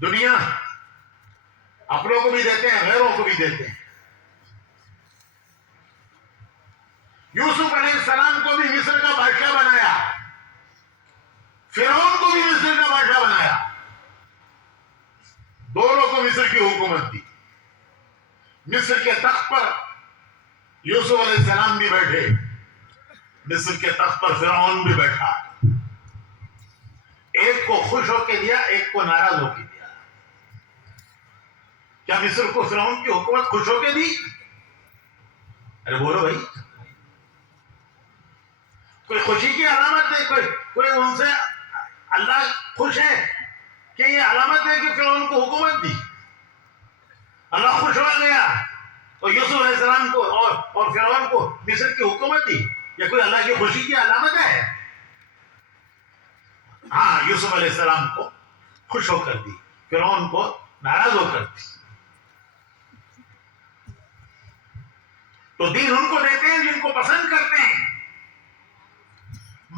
دنیا اپنوں کو بھی دیتے ہیں، غیروں کو بھی دیتے ہیں. یوسف علیہ السلام کو بھی مصر کا بادشاہ بنایا، فرعون کو بھی مصر کا بادشاہ بنایا، دونوں کو مصر کی حکومت دی. مصر کے تخت پر یوسف علیہ السلام بھی بیٹھے، مصر کے تخت پر فرعون بھی بیٹھا. ایک کو خوش ہو کے دیا، ایک کو ناراض ہو کے دیا. کیا مصر کو فرعون کی حکومت خوش ہو کے دی؟ ارے بولو بھائی، کوئی خوشی کی علامت ہے؟ کوئی ان سے اللہ خوش ہے کہ یہ علامت ہے کہ فرعون کو حکومت دی؟ اللہ خوش ہو گیا اور یوسف علیہ السلام کو اور فرعون کو مصر کی حکومت دی، یہ کوئی اللہ کی خوشی کی علامت ہے؟ ہاں، یوسف علیہ السلام کو خوش ہو کر دی، فرعون کو ناراض ہو کر دی. تو دین ان کو دیتے ہیں جن کو پسند کرتے ہیں.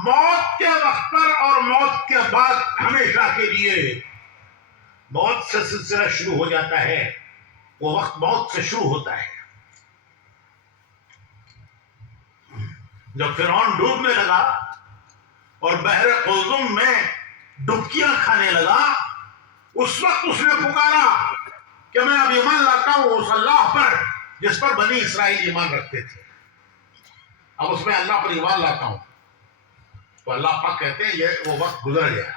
موت کے وقت پر اور موت کے بعد ہمیشہ کے لیے موت سے سلسلہ شروع ہو جاتا ہے. وہ وقت موت سے شروع ہوتا ہے. جب فرعون ڈوبنے لگا اور بحر قلزم میں ڈبکیاں کھانے لگا، اس وقت اس نے پکارا کہ میں اب ایمان لاتا ہوں اس اللہ پر جس پر بنی اسرائیل ایمان رکھتے تھے. اب اس میں اللہ پر ایمان لاتا ہوں. تو اللہ پاک کہتے ہیں یہ وہ وقت گزر گیا،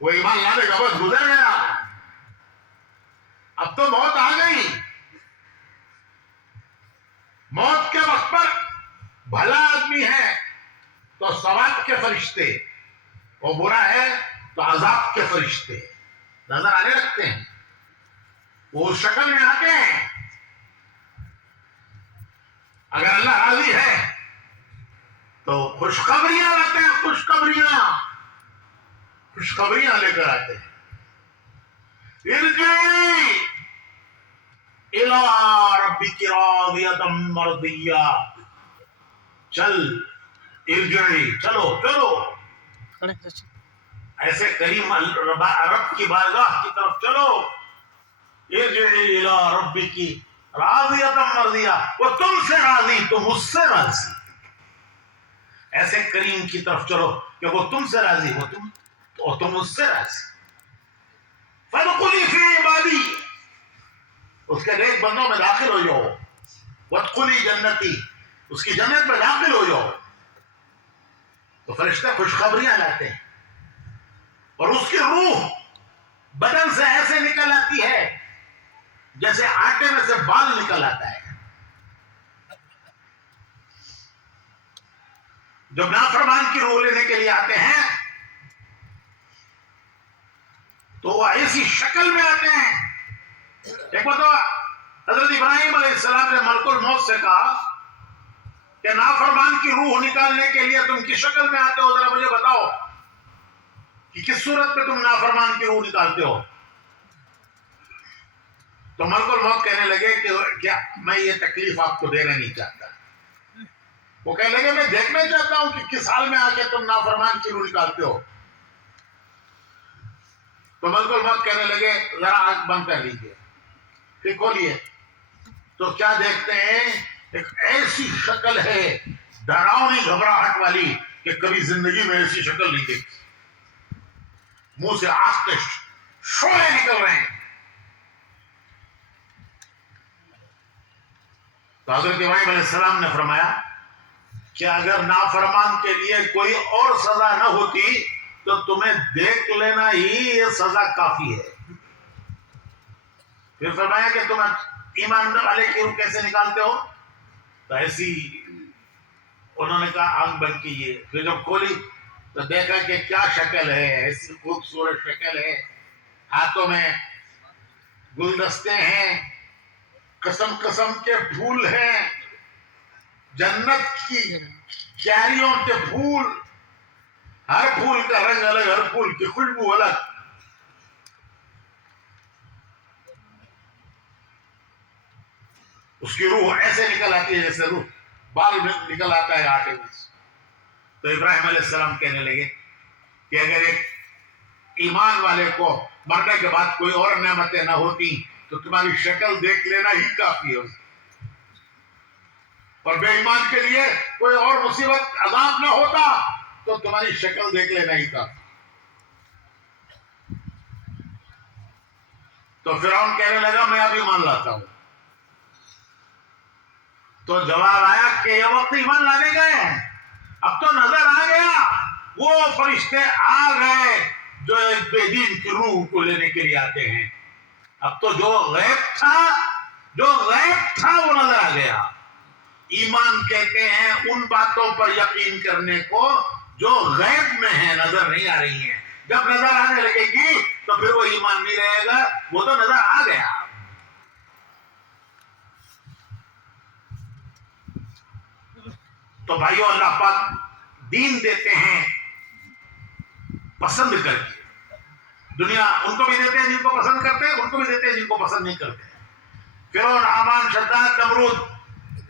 وہ ایمان لانے کا وقت گزر گیا، اب تو موت آ گئی. موت کے وقت پر بھلا آدمی ہے تو ثواب کے فرشتے، اور برا ہے تو عذاب کے فرشتے نظر آنے لگتے ہیں. وہ اس شکل میں آتے ہیں. اگر اللہ راضی ہے تو خوشخبریاں لاتے ہیں، خوشخبریاں لے کر آتے ہیں. ارجعی الی ربک راضیۃ مرضیہ، چل ارجعی، چلو ایسے کریم رب کی بارگاہ کی طرف چلو. ارجعی الی ربک راضیۃ مرضیہ، وہ تم سے راضی تو مجھ سے راضی. ایسے کریم کی طرف چلو کہ وہ تم سے راضی اور تم مجھ سے راضی. فادخلی فی عبادی، اس کے نیک بندوں میں داخل ہو جاؤ. وادخلی جنتی، اس کی جنت میں داخل ہو جاؤ. تو فرشتے خوشخبریاں لاتے ہیں اور اس کی روح بدن سے ایسے نکل آتی ہے جیسے آٹے میں سے بال نکل آتا ہے. جب نافرمان کی روح لینے کے لیے آتے ہیں تو وہ ایسی شکل میں آتے ہیں. ایک بات حضرت ابراہیم علیہ السلام نے ملک الموت سے کہا کہ نافرمان کی روح نکالنے کے لیے تم کس شکل میں آتے ہو، ذرا مجھے بتاؤ کہ کس صورت میں تم نافرمان کی روح نکالتے ہو. تو ملک الموت کہنے لگے کہ کیا میں یہ تکلیف آپ کو دینا نہیں چاہتا. وہ کہنے لگے میں دیکھنا چاہتا ہوں کہ کس حال میں آ کے تم نافرمان کی روح نکالتے ہو. تو ملک الموت کہنے لگے ذرا آنکھ بند کر لیجیے. پھر کھولیے تو کیا دیکھتے ہیں؟ ایک ایسی شکل ہے ڈراؤنی گھبراہٹ والی کہ کبھی زندگی میں ایسی شکل نہیں دیکھی. منہ سے آگ کے شعلے نکل رہے ہیں. تو حضرت ابراہیم علیہ السلام نے فرمایا کہ اگر نافرمان کے لیے کوئی اور سزا نہ ہوتی تو تمہیں دیکھ لینا ہی یہ سزا کافی ہے. پھر فرمایا کہ تم ایمان والے کی روح کیسے نکالتے ہو؟ تو ایسی انہوں نے کہا آنکھ بند کیجیے. پھر جب کھولی تو دیکھا کہ کیا شکل ہے، ایسی خوبصورت شکل ہے. ہاتھوں میں گلدستے ہیں، قسم قسم کے پھول ہیں، جنت کی کیاریوں کے پھول، ہر پھول کا رنگ الگ، ہر پھول کی خوشبو الگ. اس کی روح ایسے نکل آتی ہے جیسے روح بال میں نکل آتا ہے آٹے میں. تو ابراہیم علیہ السلام کہنے لگے کہ اگر ایک ایمان والے کو مرنے کے بعد کوئی اور نعمتیں نہ ہوتی تو تمہاری شکل دیکھ لینا ہی کافی ہے، اور بے ایمان کے لیے کوئی اور مصیبت عذاب نہ ہوتا تو تمہاری شکل دیکھ لینا ہی کافی۔ تو فرعون کہنے لگا میں اب ایمان لاتا ہوں۔ تو جواب آیا کہ یہ وقت ایمان لانے گئے ہیں، اب تو نظر آ گیا، وہ فرشتے آ گئے جو ایک بے دین کی روح کو لینے کے لیے آتے ہیں۔ اب تو جو غیب تھا وہ نظر آ گیا۔ ایمان کہتے ہیں ان باتوں پر یقین کرنے کو جو غیب میں ہیں، نظر نہیں آ رہی ہیں۔ جب نظر آنے لگے گی تو پھر وہ ایمان نہیں رہے گا، وہ تو نظر آ گیا۔ تو بھائیو، اللہ پاک دین دیتے ہیں پسند کر کے۔ دنیا ان کو بھی دیتے ہیں جن کو پسند کرتے ہیں، ان کو بھی دیتے ہیں جن کو پسند نہیں کرتے۔ فرعون، حامان، شداد، نمرود،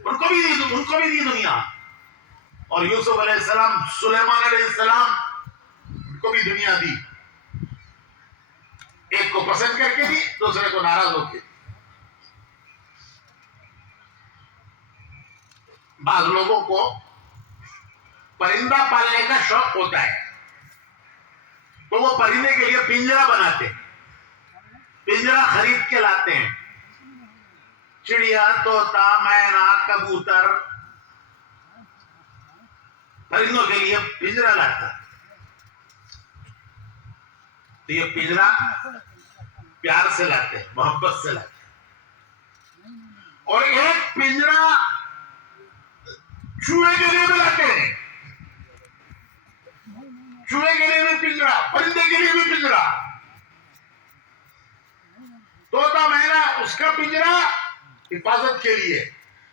ان کو بھی دی دنیا، اور یوسف علیہ السلام، سلیمان علیہ السلام، ان کو بھی دنیا دی۔ ایک کو پسند کر کے دی، دوسرے کو ناراض ہو کے۔ بعض لوگوں کو پرندہ پالنے کا شوق ہوتا ہے تو وہ پرندے کے لیے پنجرا بناتے ہیں، پنجرا خرید کے لاتے ہیں۔ چڑیا، طوطا، مینا، کبوتر، پرندوں کے لیے پنجرا لاتا ہے۔ تو یہ پنجرا پیار سے لاتے ہیں، محبت سے لاتے ہیں، اور ایک پنجرا چوہے کے لیے بھی لاتے ہیں۔ چوہے کے لیے بھی پنجرا، پرندے کے لیے بھی پنجرا۔ طوطا، مینا، اس کا پنجرا حفاظت کے لیے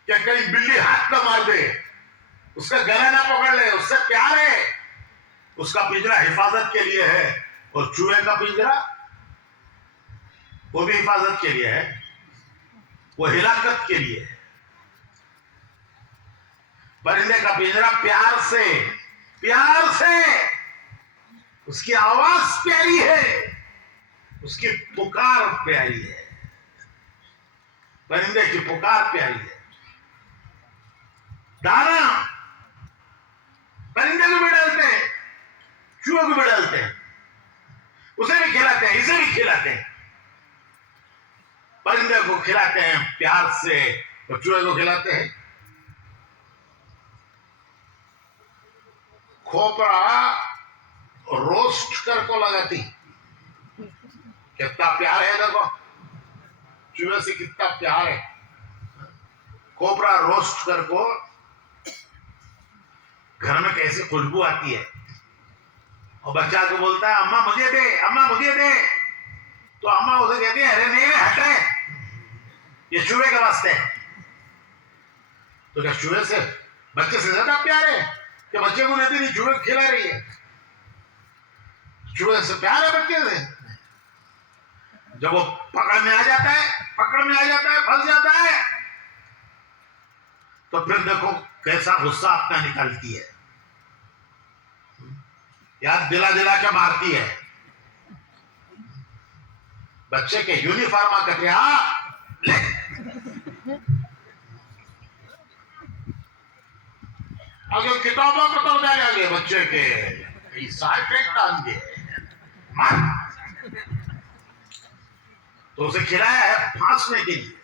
کہ کہیں بلی ہاتھ نہ مار دے، اس کا گلا نہ پکڑ لے، اس سے پیار ہے، اس کا پنجرا حفاظت کے لیے ہے۔ اور چوہے کا پنجرا وہ بھی حفاظت کے لیے ہے، وہ ہلاکت کے لیے ہے۔ پرندے کا پنجرا پیار سے، اس کی آواز پیاری ہے، اس کی پکار پیاری ہے، پرندے کی پکار پیاری ہے۔ دانا پرندے کو بھی ڈالتے ہیں، چوہے کو بھی ڈالتے ہیں، اسے بھی کھلاتے ہیں، اسے بھی کھلاتے ہیں۔ پرندے کو کھلاتے ہیں پیار سے اور چوہے کو کھلاتے ہیں۔ کھوپڑا روسٹ کر کو لگاتی، کتنا پیار ہے، دیکھو چوہے سے کتنا پیار ہے۔ کھوپڑا روسٹ کر کو گھر میں کیسے خوشبو آتی ہے، اور بچہ کو بولتا ہے اماں مجھے دے، اماں مجھے دے، تو اماں اسے کہتی ہے ارے نہیں ہٹ رہے، یہ چوہے کے واسطے۔ تو کیا چوہے سے بچے سے زیادہ پیار ہے کہ بچے کو دیتی نہیں، چوہے کو کھلا رہی ہے؟ چوہے سے پیار ہے بچے سے؟ جب وہ پکڑ میں آ جاتا ہے، پھنس جاتا ہے، تو پھر دیکھو کیسا غصہ اپنا نکالتی ہے، یاد دلا کے مارتی ہے۔ بچے کے یونیفارم کٹیا اگر کتابوں کو تو ڈالے آگے بچے کے سائڈ ٹریک ڈال دے، تو اسے کھلایا ہے پھانسنے کے لیے،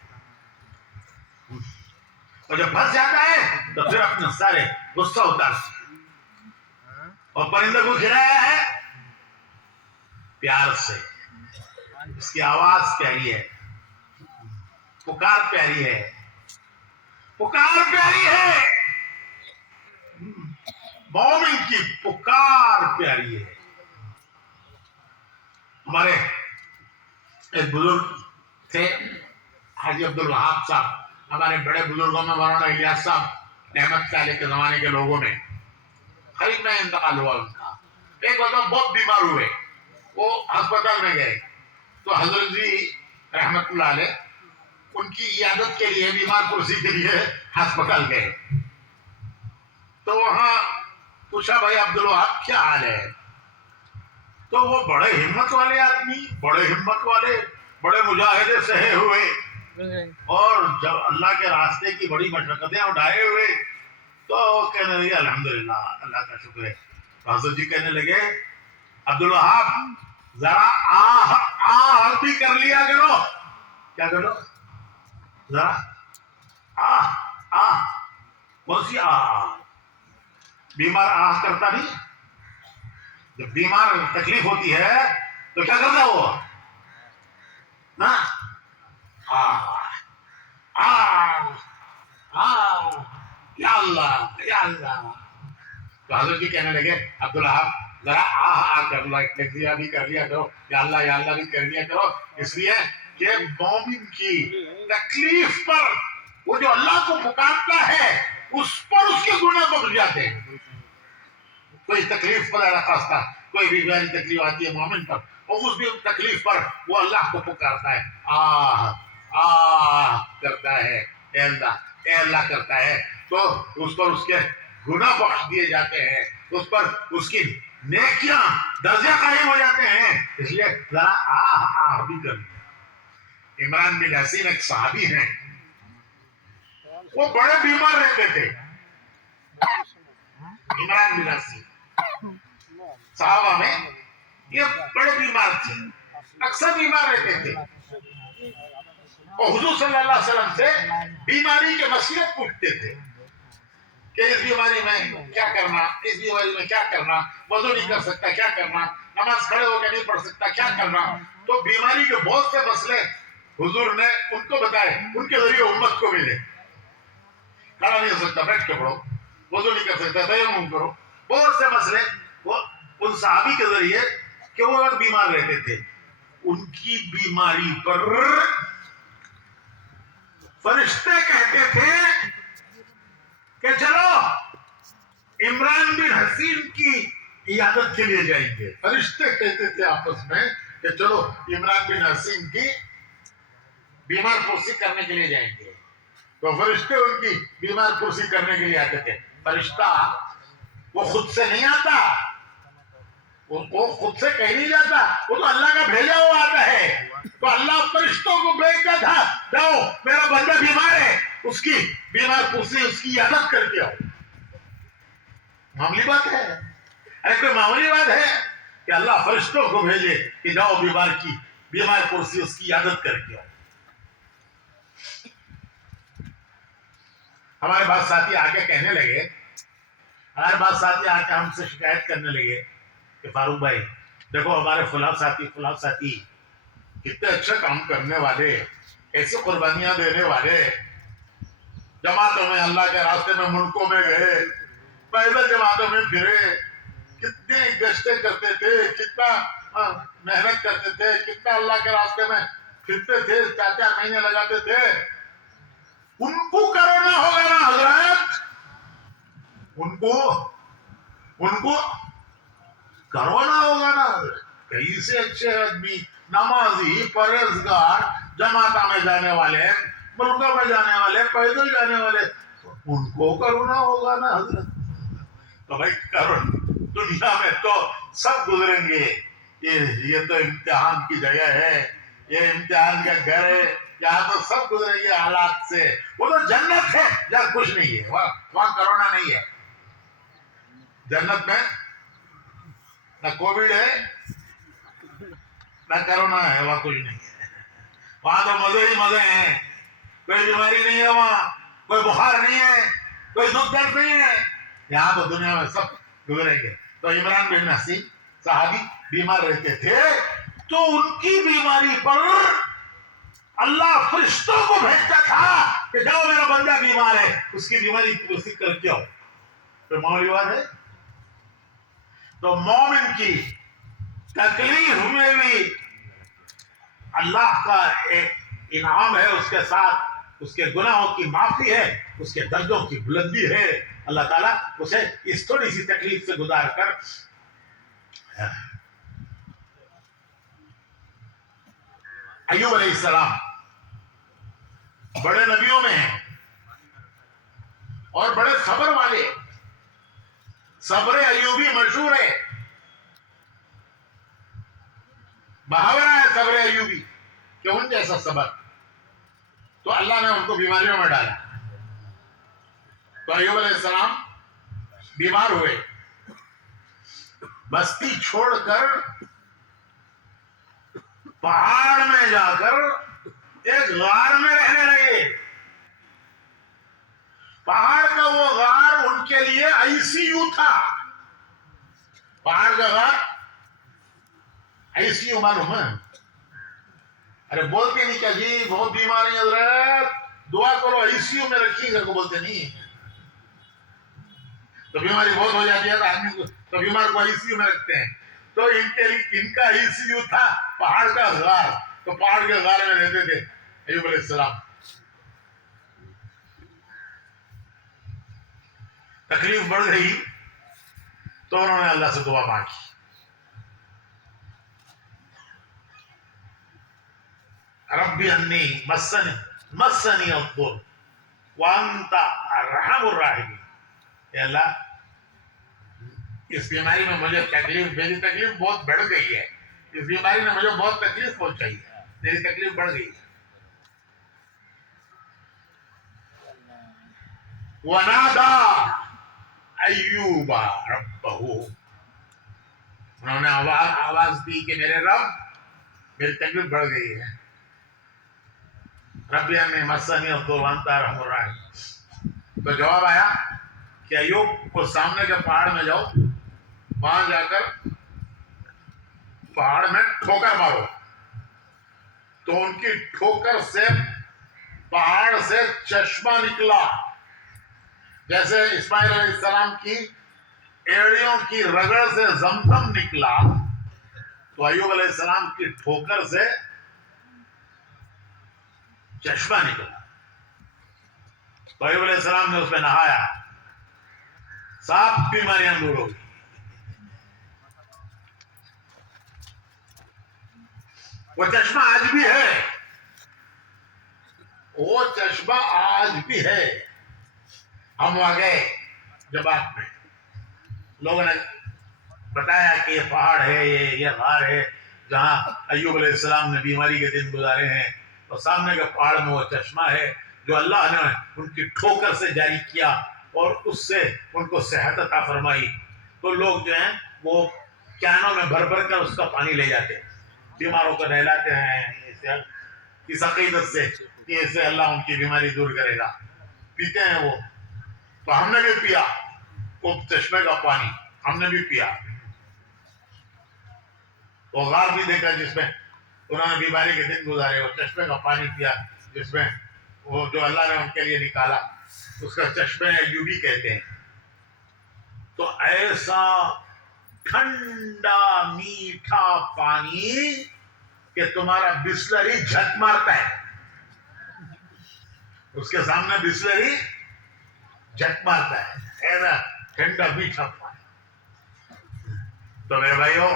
اور جب پھنس جاتا ہے تو پھر اپنے سارے غصہ اتارتی ہے۔ اور پرندے کو کھلایا ہے پیار سے، اس کی آواز پیاری ہے، پکار پیاری ہے، مومن کی پکار پیاری ہے۔ ہمارے ایک بزرگ تھے حاجی عبدالوہاب صاحب، ہمارے بڑے بزرگوں میں مولانا الیاس صاحب رحمت اللہ کے زمانے کے لوگوں میں، قریب میں انتقال ہوا ان کا۔ ایک وقت بہت بیمار ہوئے، وہ ہسپتال میں گئے، تو حضرت جی رحمت اللہ علیہ ان کی عیادت کے لیے، بیمار پرسی کے لیے ہسپتال گئے۔ تو وہاں پوچھا بھائی عبدالوہاب کیا حال ہے؟ تو وہ بڑے ہمت والے آدمی، بڑے ہمت والے، بڑے مجاہدے سہے ہوئے اور جب اللہ کے راستے کی بڑی مشقتیں اٹھائے ہوئے، تو کہنے لگے الحمدللہ، اللہ کا شکر ہے. تو حضرت جی کہنے لگے عبدالوہاب ذرا آہ بھی کر لیا کرو. کیا کرو؟ ذرا آہ. کون سی آہ؟ بیمار آہ کرتا نہیں؟ جب بیمار تکلیف ہوتی ہے تو کیا کرتا وہ؟ یا اللہ یا اللہ. تو حضرت جی کہنے لگے عبدالوہاب ذرا آہ کر لو، تجزیہ بھی کر لیا کرو، یا اللہ بھی کر لیا کرو. اس لیے کہ مومن کی تکلیف پر وہ جو اللہ کو پکارتا ہے اس پر اس کے گناہ بخش جاتے ہیں. کوئی تکلیف پر خاصہ کوئی بھی غیر تکلیف آتی ہے مومن پر، اور اس بھی تکلیف پر وہ اللہ کو پکارتا ہے، آہ کرتا ہے، اے اللہ کرتا ہے، تو اس پر اس کے گناہ بخش دیے جاتے ہیں، اس پر اس کی نیکیاں درجے قائم ہو جاتے ہیں. اس لیے ذرا آہ بھی کر لیا. عمران بن حسین ایک صحابی ہیں، وہ بڑے بیمار رہتے تھے. عمران بن حسین صحابہ میں یہ بڑے بیمار تھے، اکثر بیمار رہتے تھے، اور حضور صلی اللہ علیہ وسلم سے بیماری کے مسئلے پوچھتے تھے کہ اس بیماری میں کیا کرنا، اس بیماری میں کیا کرنا، وضو نہیں کر سکتا کیا کرنا، نماز کھڑے ہو کے نہیں پڑھ سکتا کیا کرنا. تو بیماری کے بہت سے مسئلے حضور نے ان کو بتائے، ان کے ذریعے امت کو ملے. کھڑا نہیں ہو سکتا بیٹھ کے پڑھو، وضو نہیں کر سکتا تیمم کرو. بہت سے مسئلے وہ ان صحابی کے ذریعے کہ وہ بیمار رہتے تھے. ان کی بیماری پر فرشتے کہتے تھے کہ چلو عمران بن حسین کی عیادت کے لیے جائیں گے. فرشتے کہتے تھے آپس میں کہ چلو عمران بن حسین کی بیمار پرسی کرنے کے لیے جائیں گے. تو فرشتے ان کی بیمار پرسی کرنے کے لیے آتے تھے. فرشتہ وہ خود سے نہیں آتا، وہ خود سے کہیں نہیں جاتا، وہ تو اللہ کا بھیجا ہوا آتا ہے. تو اللہ فرشتوں کو بھیجتا تھا، جاؤ میرا بندہ بیمار ہے، اس کی بیمار پرسی، اس کی عیادت کر کے آؤ. معمولی بات ہے؟ ارے کوئی معمولی بات ہے کہ اللہ فرشتوں کو بھیجے کہ جاؤ بیمار پرسی اس کی عیادت کر کے آؤ. ہمارے بعض ساتھی آ کے کہنے لگے، ہمارے بعض ساتھی آ کے ہم سے شکایت کرنے لگے کہ فاروق بھائی دیکھو ہمارے فلاں ساتھی کتنے اچھے کام کرنے والے، کیسے قربانیاں دینے والے، جماعتوں میں اللہ کے راستے میں ملکوں میں گئے، پیدل جماعتوں میں پھرے، کتنے گشتیں کرتے تھے، کتنا محنت کرتے تھے، کتنا اللہ کے راستے میں پھرتے تھے، 4 مہینے لگاتے تھے. ان کو کرونا ہوگا نا حضرات، ان کو کرونا ہوگا نا. کئی سے اچھے آدمی، نمازی، پرہیزگار، جماعتوں میں جانے والے، ملکوں میں جانے والے، پیدل جانے والے، ان کو کرونا ہوگا نا حضرت. تو بھائی دنیا میں تو سب گزریں گے، یہ تو امتحان کی جگہ ہے، یہ امتحان کا گھر ہے، یہاں تو سب گزریں گے حالات سے. وہ تو جنت ہے جہاں کچھ نہیں ہے، وہاں کرونا نہیں ہے. جنت میں نہ کووڈ ہے نہ کرونا ہے، وہاں کچھ نہیں ہے. وہاں تو مزے ہی مزے ہیں، کوئی بیماری نہیں ہے، وہاں کوئی بخار نہیں ہے، کوئی دکھ درد نہیں ہے. یہاں تو دنیا میں سب گزریں گے. تو عمران بن حسین صحابی بیمار رہتے تھے، تو ان کی بیماری پر اللہ فرشتوں کو بھیجتا تھا کہ جاؤ میرا بندہ بیمار ہے، اس کی بیماری پرسی کر کے آؤ. تو معمولی بات ہے؟ تو مومن کی تکلیف میں بھی اللہ کا ایک انعام ہے، اس کے ساتھ اس کے گناہوں کی معافی ہے، اس کے درجوں کی بلندی ہے. اللہ تعالیٰ اسے اس تھوڑی سی تکلیف سے گزار کر ایوب علیہ السلام بڑے نبیوں میں ہیں اور بڑے صبر والے، صبر ایوبی مشہور ہے. محاورہ ہے صبر ایوبی کہ ان جیسا صبر. تو اللہ نے ان کو بیماریوں میں ڈالا. تو ایوب علیہ السلام بیمار ہوئے, بستی چھوڑ کر پہاڑ میں جا کر ایک غار میں رہنے لگے. پہاڑ کا وہ غار ان کے لیے آئی سی یو تھا. پہاڑ کا غار آئی سی یو معلوم ہے؟ ارے بولتے نہیں کیا جی بہت بیماری حضرت دعا کرو آئی سی یو میں رکھیے گھر کو, بولتے نہیں. تو بیماری بہت ہو جاتی ہے تو آدمی کو, تو بیمار کو آئی سی یو میں رکھتے ہیں. تو ان کا آئی سی یو تھا پہاڑ کا غار. تو پہاڑ کے غار میں رہتے تھے ایوب علیہ السلام. تکلیف بڑھ گئی تو انہوں نے اللہ سے دعا مانگی. ربی انی مسنی الضر وانت ارحم الراحمین. اے اللہ اس بیماری میں مجھے میری تکلیف بہت بڑھ گئی ہے. اس بیماری نے مجھے بہت تکلیف پہنچائی ہے, میری تکلیف بڑھ گئی ہے. وَنَادَى ایوب ربہ, انہوں نے آواز دی کہ میرے رب میری تکلیف بڑھ گئی ہے. ربی انی مسنی الضر وانت ارحم الراحمین. تو جواب آیا کہ ایوب کو سامنے کے پہاڑ میں جاؤ, وہاں جا کر پہاڑ میں ٹھوکر مارو. تو ان کی ٹھوکر سے پہاڑ سے چشمہ نکلا, جیسے اسماعیل علیہ السلام کی ایڑیوں کی رگڑ سے زمزم نکلا. تو ایوب علیہ السلام کی ٹھوکر سے چشمہ نکلا. تو ایوب علیہ السلام نے اس میں نہایا, صاف بیماریاں دور ہو گئی. وہ چشمہ آج بھی ہے, وہ چشمہ آج بھی ہے. ہم وہاں گئے جب آپ میں لوگوں نے بتایا کہ یہ پہاڑ ہے, یہ غار ہے جہاں ایوب علیہ السلام نے بیماری کے دن گزارے ہیں. اور سامنے کے پہاڑ میں وہ چشمہ ہے جو اللہ نے ان کی ٹھوکر سے جاری کیا اور اس سے ان کو صحت عطا فرمائی. تو لوگ جو ہیں وہ کینوں میں بھر بھر کر اس کا پانی لے جاتے ہیں, بیماروں کو نہلاتے ہیں اس عقیدت سے کہ اس سے اللہ ان کی بیماری دور کرے گا. پیتے ہیں وہ. تو ہم نے بھی پیا وہ چشمے کا پانی, ہم نے بھی پیا. وہ غار بھی دیکھا جس میں انہوں نے بیماری کے دن گزارے, وہ چشمے کا پانی پیا جس میں وہ جو اللہ نے ان کے لیے نکالا اس کا چشمے ایوبی کہتے ہیں. تو ایسا ٹھنڈا میٹھا پانی کہ تمہارا بسلری جھک مارتا ہے, اس کے سامنے بسلری جھک مارتا ہے. ایسا ٹھنڈا میٹھا پانی. تو میرے بھائیو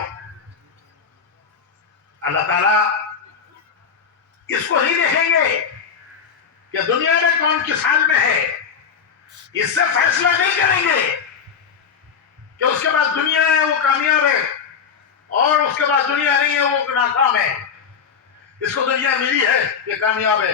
اللہ تعالیٰ اس کو نہیں دیکھیں گے کہ دنیا میں کون کس حال میں ہے, اس سے فیصلہ نہیں کریں گے کہ اس کے بعد دنیا ہے وہ کامیاب ہے اور اس کے بعد دنیا نہیں ہے وہ ناکام ہے. اس کو دنیا ملی ہے یہ کامیاب ہے,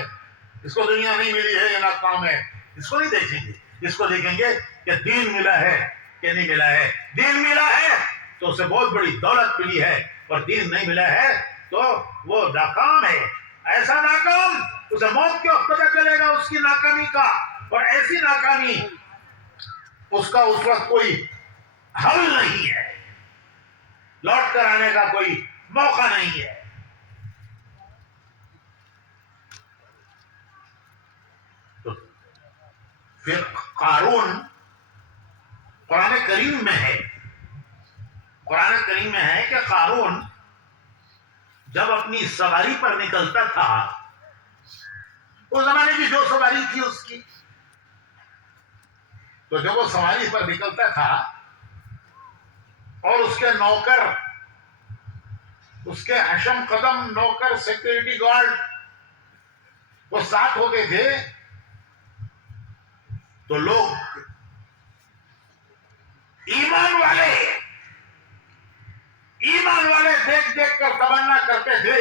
اس کو دنیا نہیں ملی ہے یہ ناکام ہے. اس کو نہیں دیکھیں گے, اس کو دیکھیں گے کہ دین ملا ہے کہ نہیں ملا ہے. دین ملا ہے تو اسے بہت بڑی دولت ملی ہے, اور دین نہیں ملا ہے تو وہ ناکام ہے. ایسا ناکام اسے موت کے وقت پتہ چلے گا اس کی ناکامی کا, اور ایسی ناکامی اس کا اس وقت کوئی حل نہیں ہے, لوٹ کر آنے کا کوئی موقع نہیں ہے. تو پھر قارون قرآن کریم میں ہے, قرآن کریم میں ہے کہ قارون جب اپنی سواری پر نکلتا تھا, اس زمانے کی جو سواری تھی اس کی, تو جب وہ سواری پر نکلتا تھا اور اس کے نوکر, اس کے حشم قدم نوکر سیکورٹی گارڈ وہ ساتھ ہوتے تھے, تو لوگ ایمان والے دیکھ دیکھ کر تمنا کرتے تھے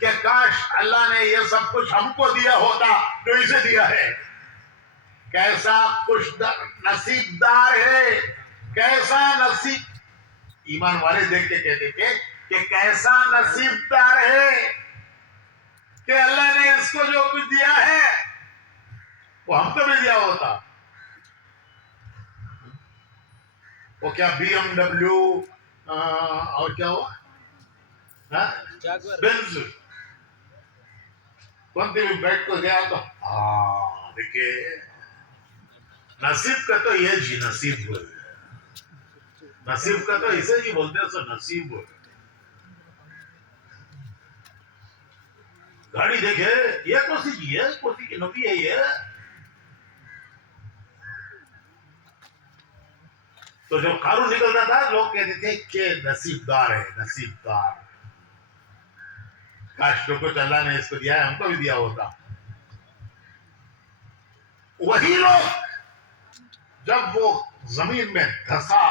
کہ کاش اللہ نے یہ سب کچھ ہم کو دیا ہوتا جو اسے دیا ہے. کیسا خوش نصیب دار ہے, کیسا نصیب. ایمان والے دیکھ کے کہتے تھے کہ کیسا نصیب دار ہے کہ اللہ نے اس کو جو کچھ دیا ہے وہ ہم کو بھی دیا ہوتا. وہ کیا بی ایم ڈبلیو اور کیا ہوا بینز کون بھی بیٹھ کو گیا تو دیکھیے نصیب کا تو یہ جی نصیب ہوئے, نصیب کا تو اسے جی بولتے ہیں سو نصیب ہوئے. گاڑی دیکھے یہ کوسی جی ہے, کوسی کی نبی ہے یہ. تو جو قارون نکلتا تھا لوگ کہتے تھے کہ نصیب دار ہے, نصیب دار. کاش جو کچھ اللہ نے اس کو دیا ہے ہم کو بھی دیا ہوتا. وہی لوگ جب وہ زمین میں دھسا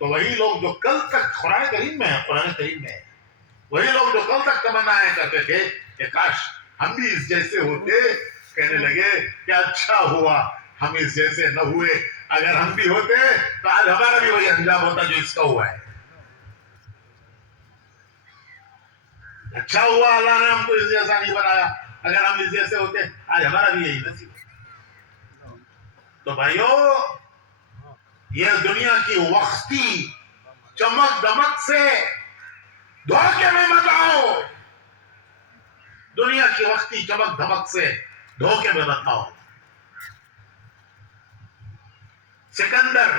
تو وہی لوگ جو کل تک قرآن کریم میں ہے, وہی لوگ جو کل تک تمنائیں کرتے تھے کہ کاش ہم بھی اس جیسے ہوتے, کہنے لگے کہ اچھا ہوا ہم اس جیسے نہ ہوئے, اگر ہم بھی ہوتے تو آج ہمارا بھی وہی انجام ہوتا جو اس کا ہوا ہے. اچھا ہوا اللہ نے ہم کو اس جیسا نہیں بنایا, اگر ہم اس جیسے ہوتے آج ہمارا بھی یہی نصیب. تو بھائیو یہ دنیا کی وقتی چمک دمک سے دھوکے میں مت آؤ, دنیا کی وقتی چمک دمک سے دھوکے میں مت آؤ. سکندر,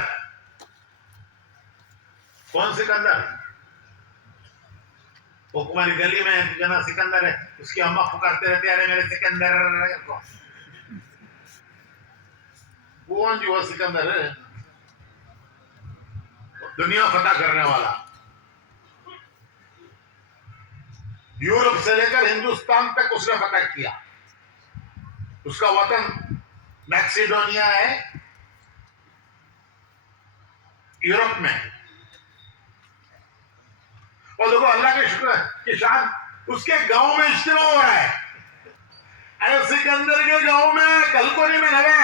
کون سکندر؟ وہ تمہاری گلی میں جنا سکندر ہے, اس کی اماں پکارتے رہتے ارے میرے سکندر. کون جو وہ سکندر ہے؟ دنیا فتح کرنے والا. یورپ سے لے کر ہندوستان تک اس نے فتح کیا. اس کا وطن میکسیڈونیا ہے یورپ میں. اور دیکھو اللہ کے شکر کہ شان اس کے گاؤں میں اجتماع ہو رہا ہے. ارے سکندر کے گاؤں میں کلکونی میں لگے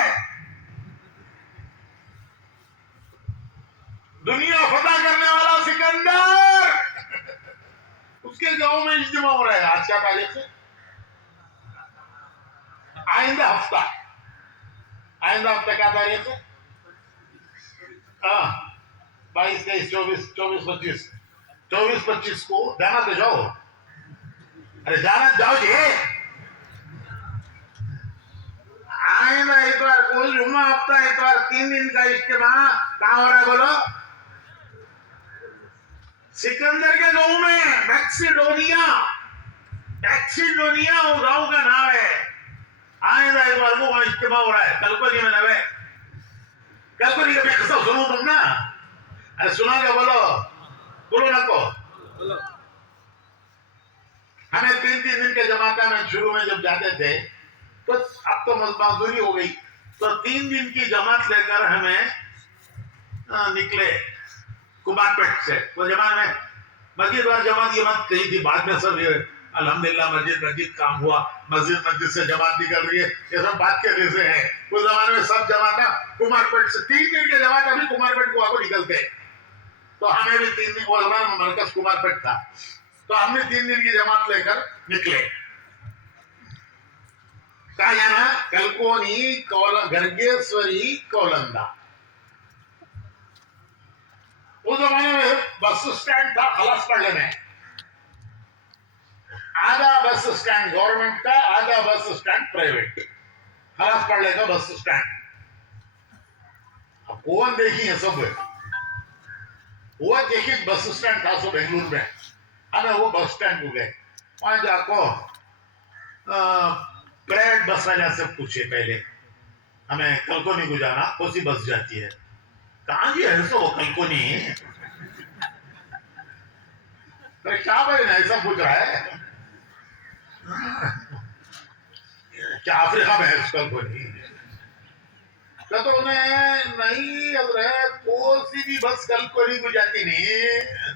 دنیا فتح کرنے والا سکندر, اس کے گاؤں میں اجتماع ہو رہا ہے. آج کیا تاریخ ہے؟ آئندہ ہفتہ کیا تاریخ ہے؟ 22, 23, 24, 25 کو جانا تو جاؤ. ارے جانا جاؤ جی. آئندہ اتوار کو جمعہ ہفتہ اتوار 3 دن کا اجتماع کہاں ہو رہا ہے بولو؟ سکندر کے گاؤں میں. میکسیڈونیا وہ گاؤں کا نام ہے. آئندہ اتوار کو وہاں اجتماع ہو رہا ہے. کلکونی میں نوے کلکونی کا بھی قصہ سنو تم نا. ارے سنا کیا بولو نا کو. ہمیں 3 دن کے جماعتیں میں شروع میں جب جاتے تھے تو اب تو معذوری ہو گئی, تو 3 دن کی جماعت لے کر ہمیں نکلے کمار پیٹ سے. وہ زمانے میں مسجد وار جماعت یہ مت کہی تھی, بعد میں سب الحمدللہ مسجد کام ہوا, مسجد سے جماعت نکل رہی ہے, یہ سب بات کے جیسے ہیں. اس زمانے میں سب جماعت کمار پیٹ سے 3 دن کے جماعت ابھی کمار پیٹ کو آگے نکلتے, تو ہمیں بھی 3 دن وہ زمانے میں مرکز کمار پیٹ تھا, تو ہم نے 3 دن کی جماعت لے کر نکلے. کہاں جانا؟ کلکونی گرگیشوری کولندا. اس زمانے میں بس اسٹینڈ تھا خلاص پڑھنے میں. آدھا بس اسٹینڈ گورنمنٹ کا, آدھا بس اسٹینڈ پرائیویٹ. خلاص پڑھنے کا بس اسٹینڈ. اب کون دیکھی ہے سب وہ دیکھی بس اسٹینڈ تھا سو بنگلور میں. ہمیں وہ بس اسٹینڈ کو گئے, وہاں جا کو پرائیویٹ بس والے سے پوچھے پہلے ہمیں کلکونی کو جانا کون سی بس جاتی ہے؟ کہاں جی ہے سو کلکونی. کیا بھائی ایسا پوچھ رہا ہے, کیا افریقہ میں ہے کلکونی؟ تو انہیں نہیں حضرت کون سی بھی بس کلکونی کو جاتی نہیں.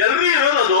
ಎಲ್ರಿ ಇರೋದು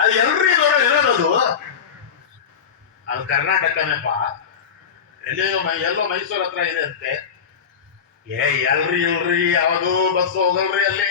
ಅದು ಎಲ್ರಿ ಇರೋದು ಅದು ಕರ್ನಾಟಕನೇಪಾ ಎಲ್ಲೋ ಮೈಸೂರು ಹತ್ರ ಇದೆ ಅಂತೆ ಎಲ್ರಿ ಯಾವುದು ಬಸ್ ಹೋಗಲ್ರಿ ಅಲ್ಲಿ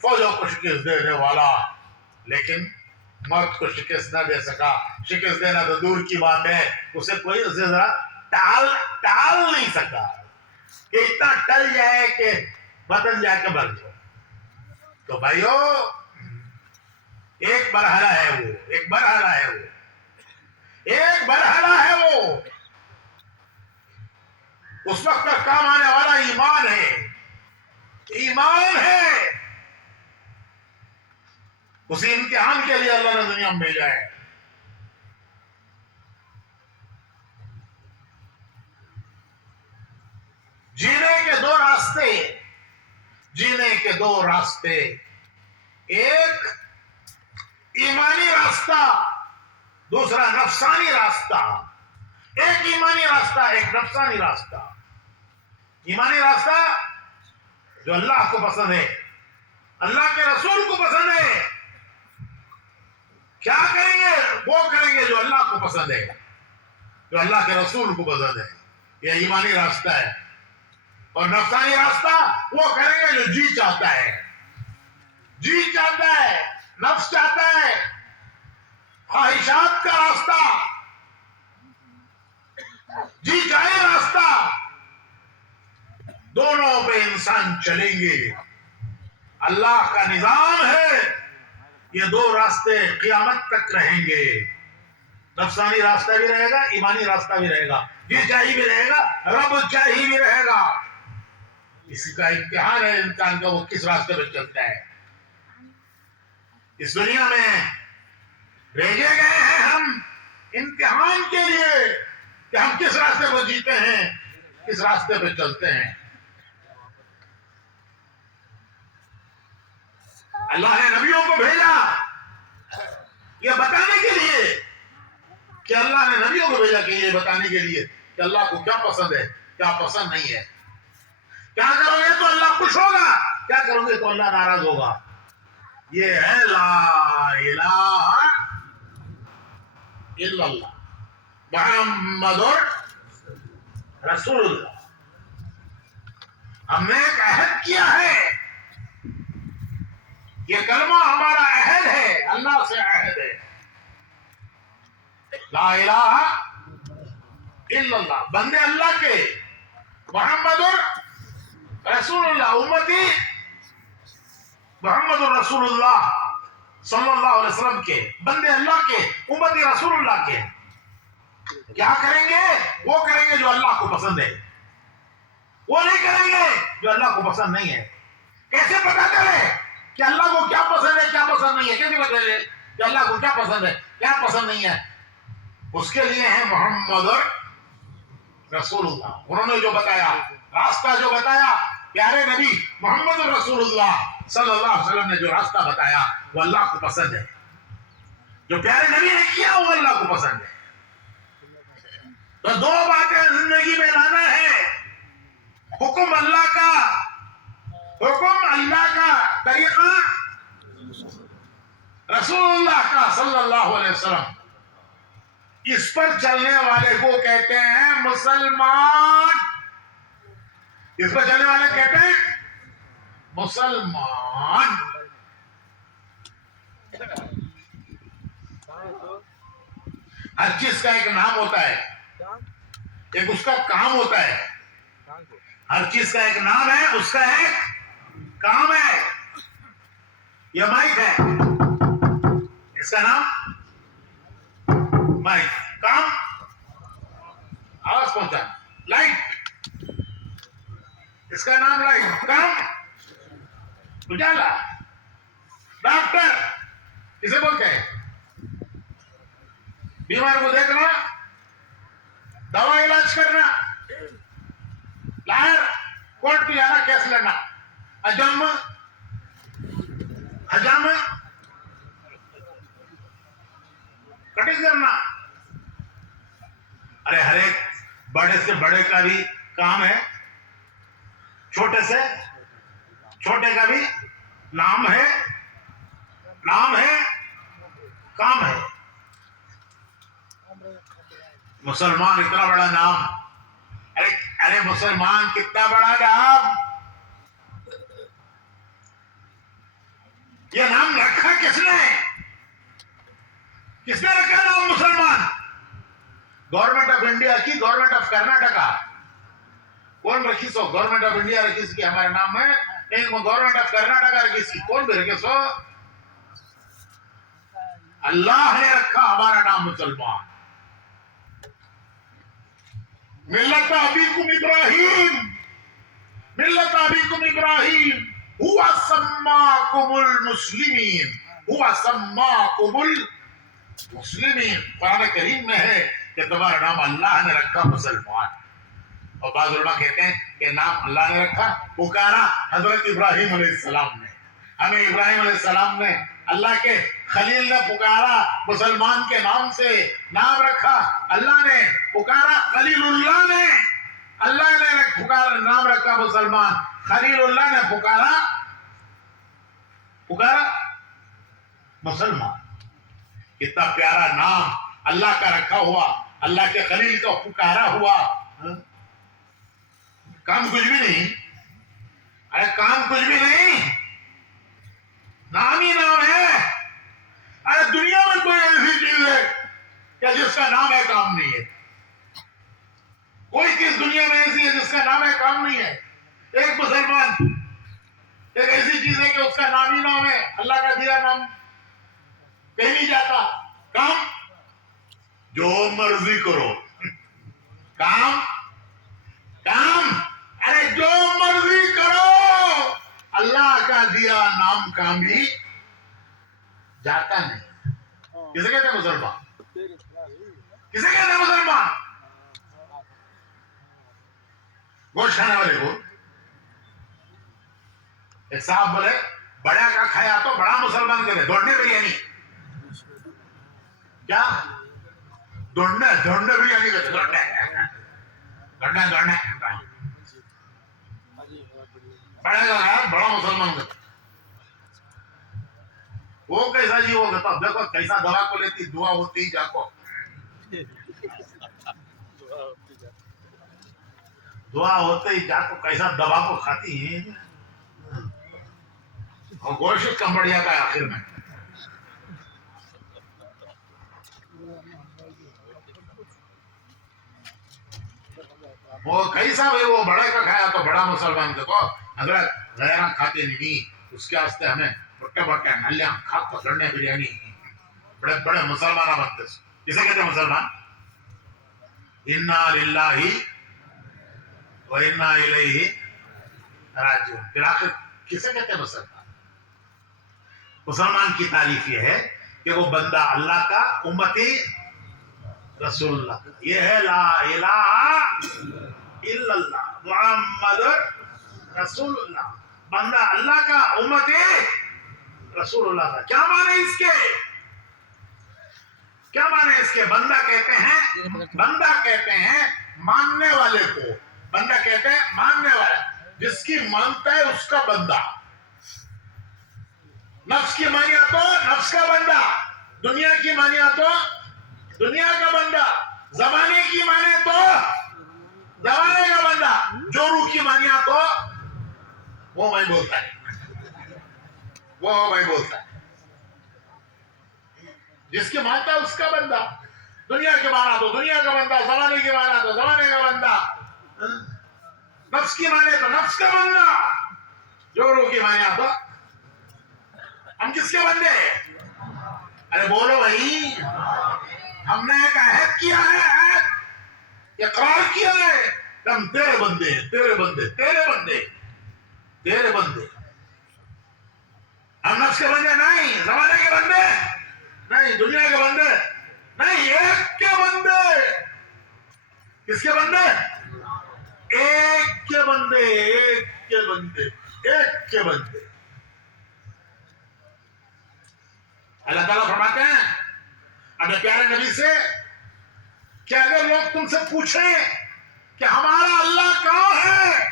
فوجوں کو شکست دینے والا، لیکن موت کو شکست نہ دے سکا. شکست دینا تو دور کی بات ہے، اسے کوئی اسے ذرا ٹال نہیں سکا کہ اتنا ٹل جائے کہ بدن جا کے مر جائے. تو بھائیو ایک مرحلہ ہے وہ، ایک مرحلہ ہے وہ، ایک مرحلہ ہے وہ. اس وقت تک کام آنے والا ایمان ہے، ایمان ہے. اسی امتحان کے لیے اللہ نے دنیا میں بھیجا ہے. جینے کے دو راستے، جینے کے دو راستے، ایک ایمانی راستہ، دوسرا نفسانی راستہ. ایک ایمانی راستہ، ایک نفسانی راستہ. ایمانی راستہ جو اللہ کو پسند ہے، اللہ کے رسول کو پسند ہے. کیا کریں گے؟ وہ کریں گے جو اللہ کو پسند ہے، جو اللہ کے رسول کو پسند ہے. یہ ایمانی راستہ ہے. اور نفسانی راستہ وہ کریں گے جو جی چاہتا ہے، جی چاہتا ہے، نفس چاہتا ہے، خواہشات کا راستہ، جی چاہے راستہ. دونوں پہ انسان چلیں گے. اللہ کا نظام ہے، یہ دو راستے قیامت تک رہیں گے. نفسانی راستہ بھی رہے گا، ایمانی راستہ بھی رہے گا، جی چاہی بھی رہے گا، رب چاہی بھی رہے گا. اسی کا امتحان ہے انسان کا، وہ کس راستے پہ چلتا ہے. اس دنیا میں بھیجے گئے ہیں ہم امتحان کے لیے کہ ہم کس راستے پہ جیتے ہیں، کس راستے پہ چلتے ہیں. اللہ نے نبیوں کو بھیجا یہ بتانے کے لیے، کہ اللہ نے نبیوں کو بھیجا کہ یہ بتانے کے لیے کہ اللہ کو کیا پسند ہے، کیا پسند نہیں ہے. کیا کرو گے تو اللہ خوش ہوگا، کیا کرو گے تو اللہ ناراض ہوگا. یہ ہے لا الہ الا اللہ محمد رسول اللہ. ہم نے ایک عہد کیا ہے، یہ کلمہ ہمارا عہد ہے، اللہ سے عہد ہے. لا الہ الا اللہ، بندے اللہ کے، محمد رسول اللہ، امتی محمد رسول اللہ صلی اللہ علیہ وسلم کے، بندے اللہ کے، امتی رسول اللہ کے. کیا کریں گے؟ وہ کریں گے جو اللہ کو پسند ہے، وہ نہیں کریں گے جو اللہ کو پسند نہیں ہے. کیسے پتا چلے کہ اللہ کو کیا پسند ہے، کیا پسند نہیں ہے؟ کیسے پتا چلے کہ اللہ کو کیا پسند ہے، کیا پسند نہیں ہے؟ اس کے لیے ہے محمد رسول اللہ. انہوں نے جو بتایا، راستہ جو بتایا، پیارے نبی محمد رسول اللہ صلی اللہ علیہ وسلم نے جو راستہ بتایا وہ اللہ کو پسند ہے. جو پیارے نبی نے کیا وہ اللہ کو پسند ہے. تو دو باتیں زندگی میں لانا ہے، حکم اللہ کا، حکم اللہ کا، طریقہ رسول اللہ کا صلی اللہ علیہ وسلم. اس پر چلنے والے کو کہتے ہیں مسلمان. اس پر چلنے والے کہتے ہیں مسلمان. ہر چیز کا ایک نام ہوتا ہے، ایک اس کا کام ہوتا ہے. ہر چیز کا ایک نام ہے، اس کا ایک کام ہے. یہ مائک ہے، اس کا نام مائک، کام آواز پہنچا. لائٹ، اس کا نام لائٹ، کام اجالا. ڈاکٹر کسے بولتے ہیں؟ بیمار کو دیکھنا، دوا علاج کرنا. لائر کورٹ پہ جانا، کیس لڑنا. حجم، حجام کٹنگ کرنا. ارے ہر ایک بڑے سے بڑے کا بھی کام ہے، چھوٹے سے چھوٹے کا بھی نام ہے، نام ہے، کام ہے. مسلمان اتنا بڑا نام، ارے مسلمان کتنا بڑا نام. یہ نام رکھا کس نے رکھا نام مسلمان؟ گورنمنٹ آف انڈیا کی گورنمنٹ آف کرناٹکا کون رکھی سو؟ گورنمنٹ آف انڈیا رکھی کی ہمارے نام میں نہیں، گورنمنٹ آف کرناٹکا رکھی کی کون بھی رکھے سو؟ اللہ نے رکھا ہمارا نام مسلمان. ملت ابیکم ابراہیم، ملت ابیکم ابراہیم ہوا سماکم المسلمین، ہوا سماکم المسلمین. قرآن کریم میں ہے کہ تمہارا نام اللہ نے رکھا مسلمان. اور بعض علماء کہتے ہیں کہ نام اللہ نے رکھا، پکارا حضرت ابراہیم علیہ السلام نے. ہمیں ابراہیم علیہ السلام نے اللہ کے خلیل نے پکارا، مسلمان کے نام سے نام رکھا. اللہ نے پکارا، خلیل اللہ نے، اللہ نے پکارا نام رکھا مسلمان. خلیل اللہ نے پکارا مسلمان. کتنا پیارا نام اللہ کا رکھا ہوا، اللہ کے خلیل کا پکارا ہوا. کام کچھ بھی نہیں، ارے کام کچھ بھی نہیں، نام ہی نام ہے. ارے دنیا میں کوئی ایسی چیز ہے کہ جس کا نام ہے کام نہیں ہے؟ کوئی چیز دنیا میں ایسی ہے جس کا نام ہے کام نہیں ہے؟ ایک مسلمان ایک ایسی چیز ہے کہ اس کا نام ہی نام ہے، اللہ کا دیا نام کہیں نہیں جاتا. کام جو مرضی کرو، کام ارے جو مرضی کرو، اللہ کا دیا نام کام ہی جاتا نہیں. کسے کہتے ہیں مسلمان؟ کسے کہتے ہیں مسلمان؟ گوشت کھانے والے کو. ایک صاحب بولے بڑا کا کھایا تو بڑا مسلمان کہتے دوڑنے بریانی. کیا دوڑنے بریانی کہتے؟ دوڑنے بڑا کا کھایا بڑا مسلمان کہتے. وہ کیسا جی؟ وہ کہتا دیکھو کیسا دوا کو لیتی، دعا ہوتی جا کو، دعا ہوتے ہی جا کو کیسا دوا کو کھاتی ہیں. اور گوشت کم بڑھ جاتا ہے آخر میں. وہ کیسا بھائی وہ بڑے کا کھایا تو بڑا مسلمان. دیکھو حضرت غیرہ کھاتے نہیں، اس کے واسطے ہمیں بٹے نلیاں کھا کو لڑنے بریانی بڑے بڑے مسلمان بنتے. کسے کہتے ہیں مسلمان؟ انا للہ و انا الیہ راجعون. پھر آخر کسے کہتے ہیں مسلمان؟ مسلمان کی تعریف یہ ہے کہ وہ بندہ اللہ کا، امتی رسول اللہ. یہ ہے لا الہ الا اللہ محمد رسول اللہ. بندہ اللہ کا، امتی رسول اللہ کا. کیا معنی اس کے؟ کیا معنی اس کے؟ بندہ کہتے ہیں ماننے والے کو. بندہ کہتے ہیں ماننے والا، جس کی مانتا ہے اس کا بندہ. نفس کی مانیا تو نفس کا بندہ، دنیا کی مانیا تو دنیا کا بندہ، زمانے کی مانے تو زمانے کا بندہ، جو روح کی مانیا تو وہ میں بولتا ہے، جس کی مانتا ہے اس کا بندہ. دنیا کے مانا تو دنیا کا بندہ، زمانے کے مانا تو زمانے کا بندہ، نفس کی مانے تو نفس کا بندہ، جو روح کی مانیا تو. ہم کس کے بندے ہیں؟ ارے بولو بھائی. ہم نے ایک عہد کیا ہے، اقرار کیا ہے کہ ہم تیرے بندے ہیں، تیرے بندے. ہم نفس کے بندے نہیں، زمانے کے بندے نہیں، دنیا کے بندے نہیں، ایک کے بندے. کس کے بندے؟ ایک کے بندے. اللہ تعالیٰ فرماتے ہیں اپنے پیارے نبی سے کہ اگر لوگ تم سے پوچھیں کہ ہمارا اللہ کہاں ہے،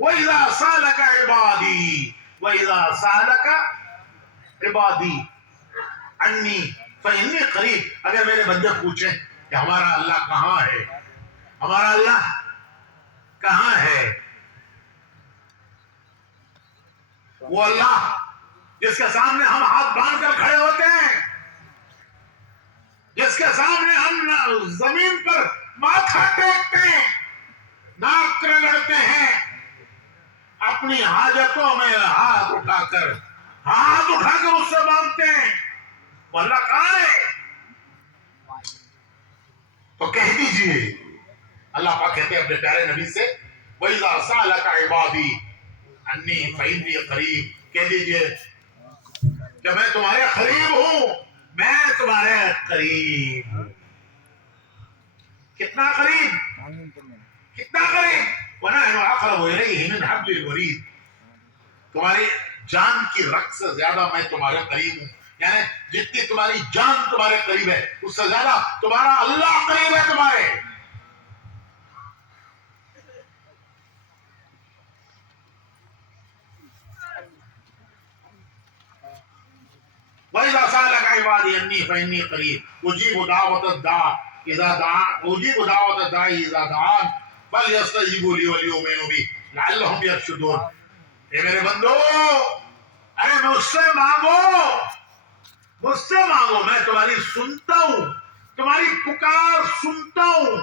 وَإِذَا سَأَلَكَ عِبَادِي عَنِّي فَإِنِّي قَرِيبٌ. اگر میرے بندے پوچھیں کہ ہمارا اللہ کہاں ہے، ہمارا اللہ کہاں ہے، وہ اللہ جس کے سامنے ہم ہاتھ باندھ کر کھڑے ہوتے ہیں، جس کے سامنے ہم زمین پر ماتھا ٹیکتے ہیں، ناک رگڑتے ہیں، اپنی حاجتوں میں ہاتھ اٹھا کر اس سے مانگتے ہیں، وہ اللہ کہاں ہے؟ تو کہہ دیجئے، اللہ پاک کہتے ہیں اپنے پیارے نبی سے، وَإِذَا سَأَلَكَ عِبَادِي عَنِّي فَإِنِّي قَرِيبٌ، کہہ دیجئے کہ میں تمہارے قریب ہوں، میں تمہارے قریب ہوں۔ کتنا قریب؟ کتنا قریب؟ وَنَحْنُ أَقْرَبُ إِلَيْهِ مِنْ حَبْلِ الْوَرِيدِ، تمہاری جان کی رگ سے زیادہ میں تمہارے قریب ہوں، یعنی جتنی تمہاری جان تمہارے قریب ہے اس سے زیادہ تمہارا اللہ قریب ہے تمہارے۔ وَإِذَا سَأَلَكَ عِبَادِي عَنِّي فَإِنِّي قَرِيبٌ أُجِيبُ دَعْوَةَ الدَّاعِ إِذَا دَعَانِ فَلْيَسْتَجِيبُوا لِي وَلْيُؤْمِنُوا بِي لَعَلَّهُمْ يَرْشُدُونَ۔ اے میرے بندو، ارے مجھ سے مانگو، میں تمہاری سنتا ہوں، تمہاری پکار سنتا ہوں۔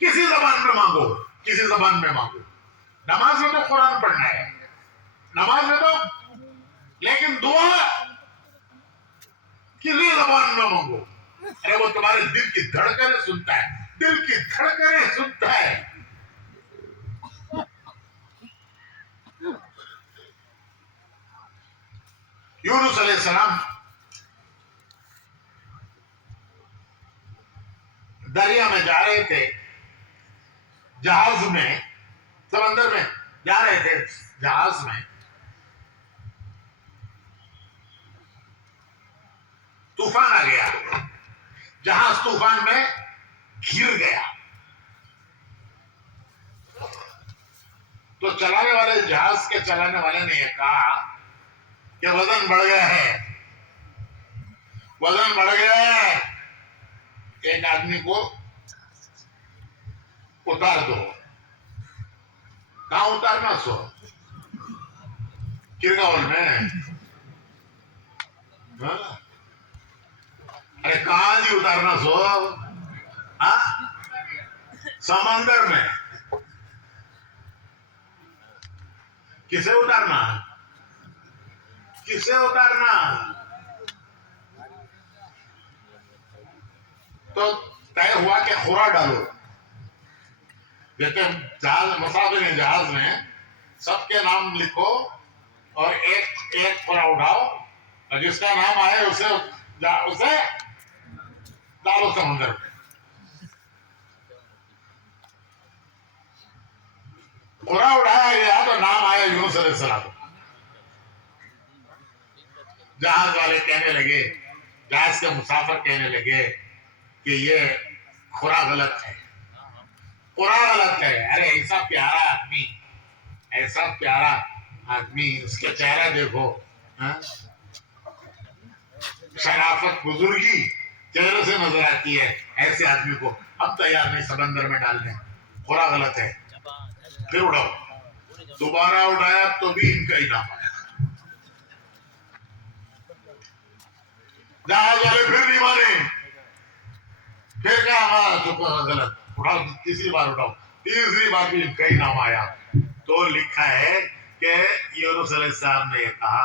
کسی زبان میں مانگو، نماز میں تو قرآن پڑھنا ہے، نماز میں تو، لیکن دعا کسی زبان میں مانگو، ارے وہ تمہارے دل کی دھڑکنیں سنتا ہے، یونس علیہ السلام دریا میں جا رہے تھے، جہاز میں، سمندر میں جا رہے تھے، جہاز میں طوفان آ گیا، جہاز طوفان میں گر گیا، تو جہاز کے چلانے والے نے یہ کہا کہ وزن بڑھ گیا ہے، ایک آدمی کو اتار دو۔ کہاں اتارنا؟ سو کرگاول میں، ارے کہاں جی اتارنا؟ سو سمندر میں۔ کسے اتارنا؟ تو طے ہوا کہ خورا ڈالو، جیسے مسافر ہیں جہاز میں، سب کے نام لکھو اور ایک خورا اٹھاؤ، اور جس کا نام آئے اسے ڈالو سمندر میں۔ خورا اٹھایا گیا تو نام آیا یونس علیہ السلام۔ جہاز والے کہنے لگے، جہاز کے مسافر کہنے لگے کہ یہ خورا غلط ہے۔ ارے ایسا پیارا آدمی، اس کا چہرہ دیکھو، شرافت، بزرگی چہرے سے نظر آتی ہے، ایسے آدمی کو ہم تیار نہیں سمندر میں ڈالنے، خورا غلط ہے۔ پھر اٹھاؤ، دوبارہ اٹھایا تو بھی ان کا ہی نام آیا۔ جہاز والے پھر نہیں مانے، پھر کہا ہمارا غلط، اٹھاؤ، تیسری بار بھی ان کا ہی نام آیا۔ تو لکھا ہے کہ یونس علیہ السلام نے یہ کہا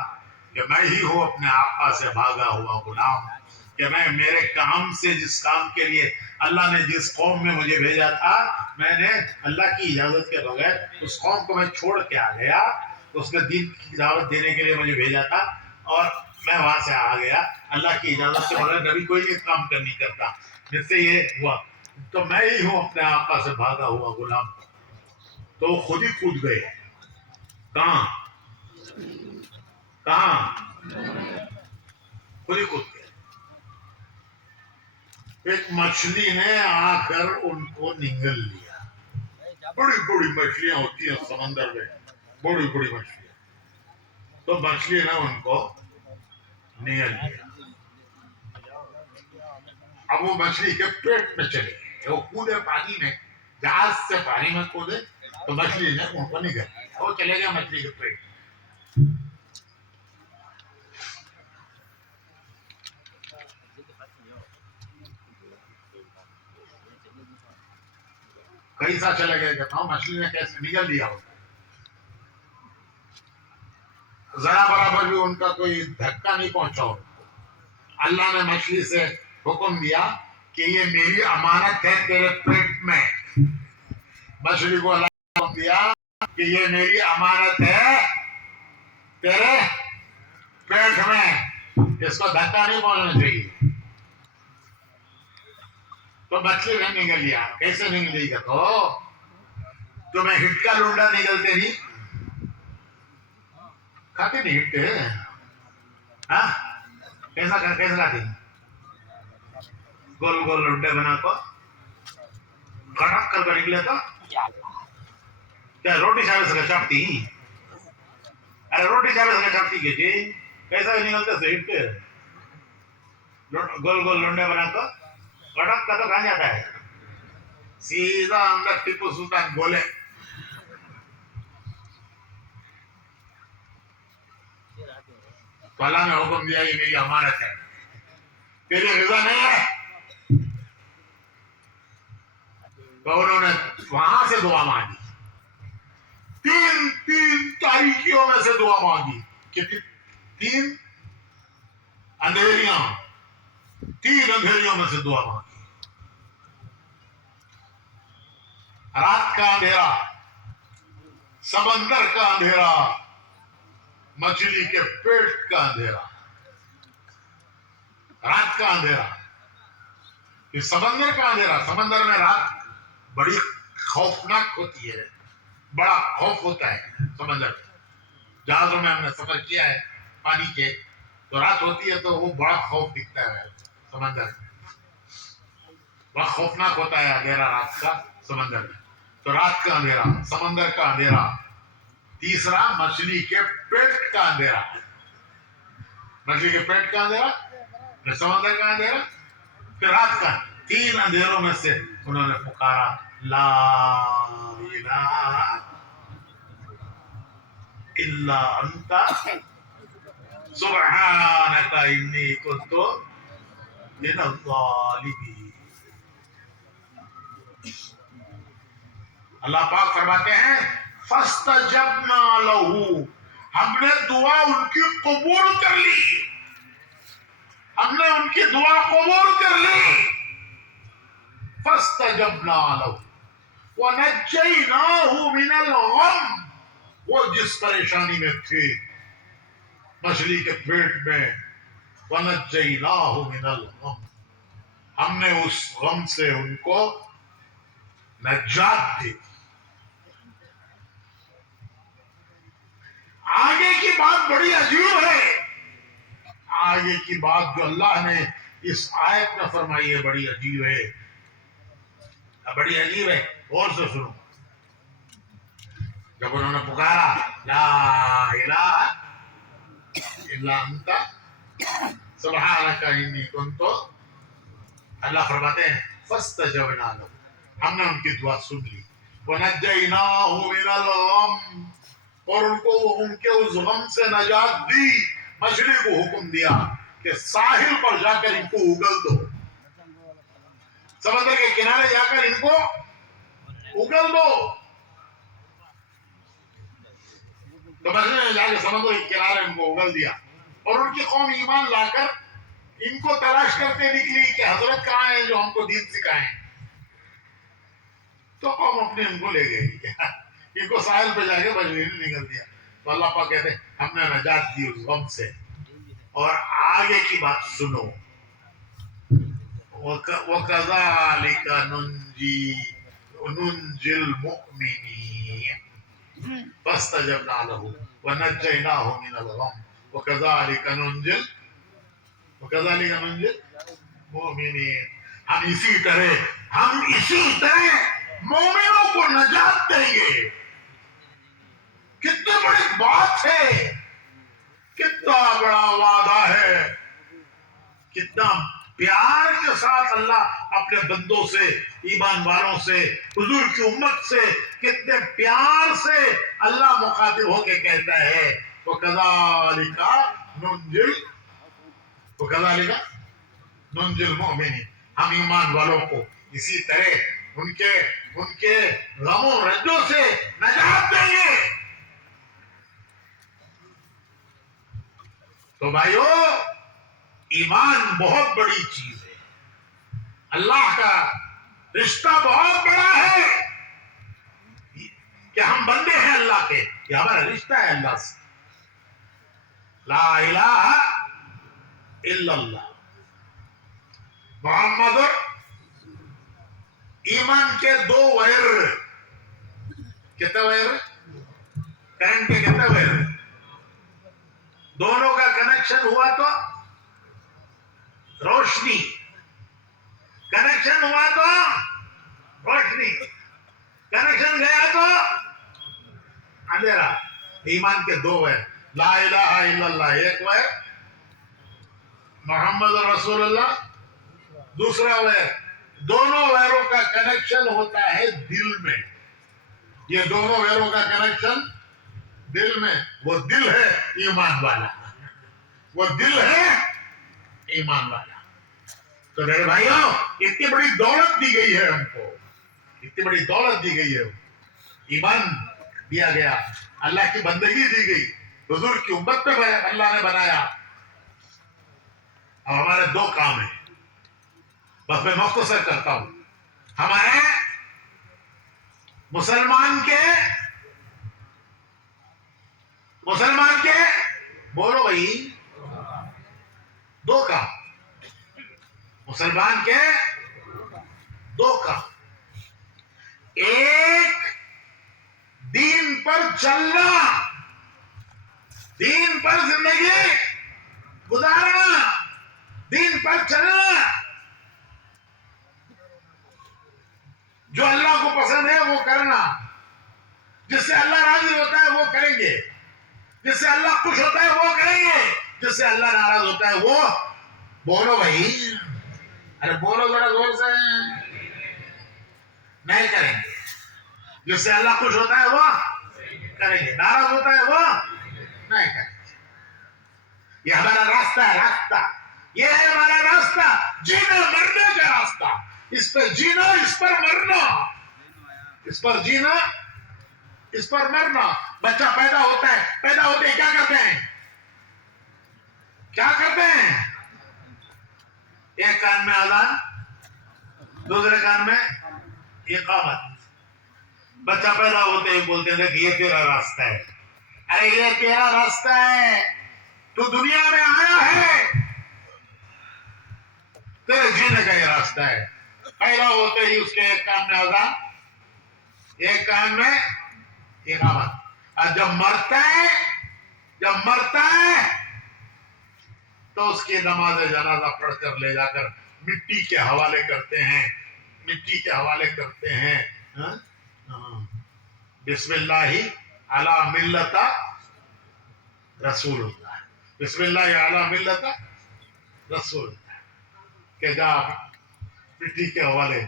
کہ میں ہی ہوں اپنے آقا سے بھاگا ہوا غلام، کہ میں میرے کام سے، جس کام کے لیے اللہ نے جس قوم میں مجھے بھیجا تھا، میں نے اللہ کی اجازت کے بغیر اس قوم کو میں چھوڑ کے آ گیا، اس میں دین کی دعوت دینے کے لیے مجھے بھیجا تھا، اور میں وہاں سے آ گیا، اللہ کی اجازت کے بغیر نبی کوئی بھی کام نہیں کرتا، جس سے یہ ہوا، تو میں ہی ہوں اپنے آقا سے بھاگا ہوا غلام۔ تو خود ہی کود گئے۔ کہاں؟ خود ہی کود گئے۔ ایک مچھلی نے آ کر ان کو نگل لیا۔ بڑی بڑی مچھلیاں ہوتی ہیں سمندر میں، بڑی بڑی مچھلیاں، تو مچھلی نے ان کو نگل لیا۔ اب وہ مچھلی کے پیٹ میں چلے گئے، وہ کودے پانی میں، جہاز سے پانی میں کودے تو مچھلی نے ان کو نگل لیا، وہ چلے گئے مچھلی کے پیٹ۔ پیسہ چلا گیا. کہتا ہوں مچھلی نے کیسے نگل دیا ہوتا. ذرا برابر بھی ان کا کوئی دھکا نہیں پہنچا ان کو. اللہ نے مچھلی سے حکم دیا کہ یہ میری امانت ہے تیرے پیٹ میں. مچھلی کو اللہ نے حکم دیا کہ یہ میری امانت ہے تیرے پیٹ میں, اس کو دھکا نہیں پہنچنا چاہیے. تو مچھلی نے نگل لیا. کیسے نگلی گا؟ تو تمہیں ہٹ کا لونڈا نگلتے نہیں کھاتے نہیں ہٹ ہاں کیسا کھاتے ہیں؟ گول گول لونڈے بنا کو کھٹک کر نکلے تو کیا روٹی چاول سے چپتی؟ ارے روٹی چاول سے چپتی کی تھی کیسا نکلتے سے ہٹ گول گول لونڈے بنا کو کٹک کا تو کھا جاتا ہے. سیدھا اندر ٹیپو سلطان بولے تو اللہ نے حکم دیا یہ میری امانت ہے, تیری غذا نہیں ہے. تو انہوں نے وہاں سے دعا مانگی. تین تاریکیوں میں سے دعا مانگی. تین اندھیریوں میں سے دعا مانگی. رات کا اندھیرا, سمندر کا اندھیرا, مچھلی کے پیٹ کا اندھیرا. رات کا اندھیرا, یہ سمندر کا اندھیرا. سمندر میں رات بڑی خوفناک ہوتی ہے, بڑا خوف ہوتا ہے سمندر. جہازوں میں ہم نے سفر کیا ہے پانی کے, تو رات ہوتی ہے تو وہ بڑا خوف دکھتا ہے سمندر میں. بڑا خوفناک ہوتا ہے اندھیرا رات کا سمندر میں. تو رات کا اندھیرا, سمندر کا اندھیرا. تیسرا مچھلی کے پیٹ کا اندھیرا. مچھلی کے پیٹ کا اندھیرا, پھر سمندر کا اندھیرا, پھر رات کا. تین اندھیروں میں سے انہوں نے پکارا لا الہ الا انت سبحانک انی کنت من الظالمین. اللہ پاک فرماتے ہیں فاستجبنا لہ, ہم نے دعا ان کی قبول کر لی. ہم نے ان کی دعا قبول کر لی. فاستجبنا لہ ونجیناہ من الغم, وہ جس پریشانی میں تھے مچھلی کے پیٹ میں, ونجیناہ من الغم, ہم نے اس غم سے ان کو نجات دی. آگے کی بات بڑی عجیب ہے. آگے کی بات جو اللہ نے اس آیت میں فرمائی ہے بڑی عجیب ہے, بڑی عجیب ہے. غور سے سنو. جب انہوں نے پکارا لا الہ الا انت سبحانک انی کنت, اللہ فرماتے ہیں فاستجبنا لہ, ہم نے ان کی دعا سن لی. ونجیناہ من الغم, اور ان کو ان کے اس غم سے نجات دی. مچھلی کو حکم دیا کہ ساحل پر جا کر ان کو اگل دو, سمندر کے کنارے جا کر ان کو اگل دو. تو مچھلی نے جا کے سمندر کے کنارے ان کو اگل دیا, اور ان کی قوم ایمان لا کر ان کو تلاش کرتے نکلی کہ حضرت کہاں ہیں جو ہم کو دین سکھائیں. تو قوم اپنے ان کو لے گئی, ان کو ساحل پہ جا کے مچھلی نے نکل دیا. تو اللہ پاک کہتے ہیں ہم نے نجات دی اس غم سے. اور آگے کی بات سنو. وَكَذَلِكَ نُنْجِي الْمُؤْمِنِينَ فَاسْتَجَبْنَا لَهُ وَنَجَّيْنَاهُ مِنَ الْغَمِّ وَكَذَلِكَ نُنْجِي الْمُؤْمِنِينَ. ہم اسی طرح مومنوں کو نجات دیں گے. کتنی بڑی بات ہے, کتنا بڑا وعدہ ہے, کتنا پیار کے ساتھ اللہ اپنے بندوں سے, ایمان والوں سے, حضور کی امت سے کتنے پیار سے اللہ مخاطب ہو کے کہتا ہے وَكَذَلِكَ نُنْجِي الْمُؤْمِنِينَ, ہم ایمان والوں کو اسی طرح ان کے غم و رنجوں سے نجات دیں گے. تو بھائیو ایمان بہت بڑی چیز ہے. اللہ کا رشتہ بہت بڑا ہے کہ ہم بندے ہیں اللہ کے. یہ ہمارا رشتہ ہے اللہ سے. لا الہ الا اللہ محمد. ایمان کے دو وائر. کتنے وائر؟ کرنٹ کے کتنے وائر؟ دونوں کا کنیکشن ہوا تو روشنی. کنیکشن ہوا تو روشنی. کنیکشن گیا تو اندھیرا. ایمان کے دو وائر. لا الہ الا اللہ ایک وائر، محمد رسول اللہ دوسرا وائر. دونوں وائروں کا کنیکشن ہوتا ہے دل میں. یہ دونوں وائروں کا کنیکشن دل میں. وہ دل ہے ایمان والا. وہ دل ہے ایمان والا. تو میرے بھائیوں اتنی بڑی دولت دی گئی ہے ہم کو. اتنی بڑی دولت دی گئی ہے. ایمان دیا گیا. اللہ کی بندگی دی گئی. حضور کی امت پہ اللہ نے بنایا. اب ہمارے دو کام ہیں. بس میں مختصر کرتا ہوں. ہمارے مسلمان کے بولو بھائی دو کام. مسلمان کے دو کام. ایک دین پر چلنا، دین پر زندگی گزارنا، دین پر چلنا. جو اللہ کو پسند ہے وہ کرنا. جس سے اللہ راضی ہوتا ہے وہ کریں گے. جس سے اللہ خوش ہوتا ہے وہ کریں گے. جس سے اللہ ناراض ہوتا ہے وہ بولو بھائی. ارے بولو ذرا زور سے. نہیں کریں گے. جس سے اللہ خوش ہوتا ہے وہ کریں گے. ناراض ہوتا ہے وہ نہیں کریں گے. یہ ہمارا راستہ ہے. راستہ یہ ہے ہمارا راستہ. جینا مرنے کا راستہ. اس پر جینا، اس پر مرنا. اس پر جینا، اس پر مرنا. بچہ پیدا ہوتا ہے، پیدا ہوتے ہی کیا کرتے ہیں؟ کیا کرتے ہیں؟ ایک کان میں اذان، دوسرے کان میں اقامت. بچہ پیدا ہوتے ہی بولتے ہیں کہ یہ تیرا راستہ ہے. ارے یہ تیرا راستہ ہے. تو دنیا میں آیا ہے، تیرے جینے کا یہ راستہ ہے. پیدا ہوتے ہی اس کے ایک کان میں اذان، ایک کان میں اقامت. اور جب مرتا ہے تو اس کی نماز جنازہ پڑھ کر لے جا کر مٹی کے حوالے کرتے ہیں. مٹی کے حوالے کرتے ہیں. بسم اللہ علی ملت رسول اللہ. بسم اللہ علی ملت رسول اللہ. کہ جا مٹی کے حوالے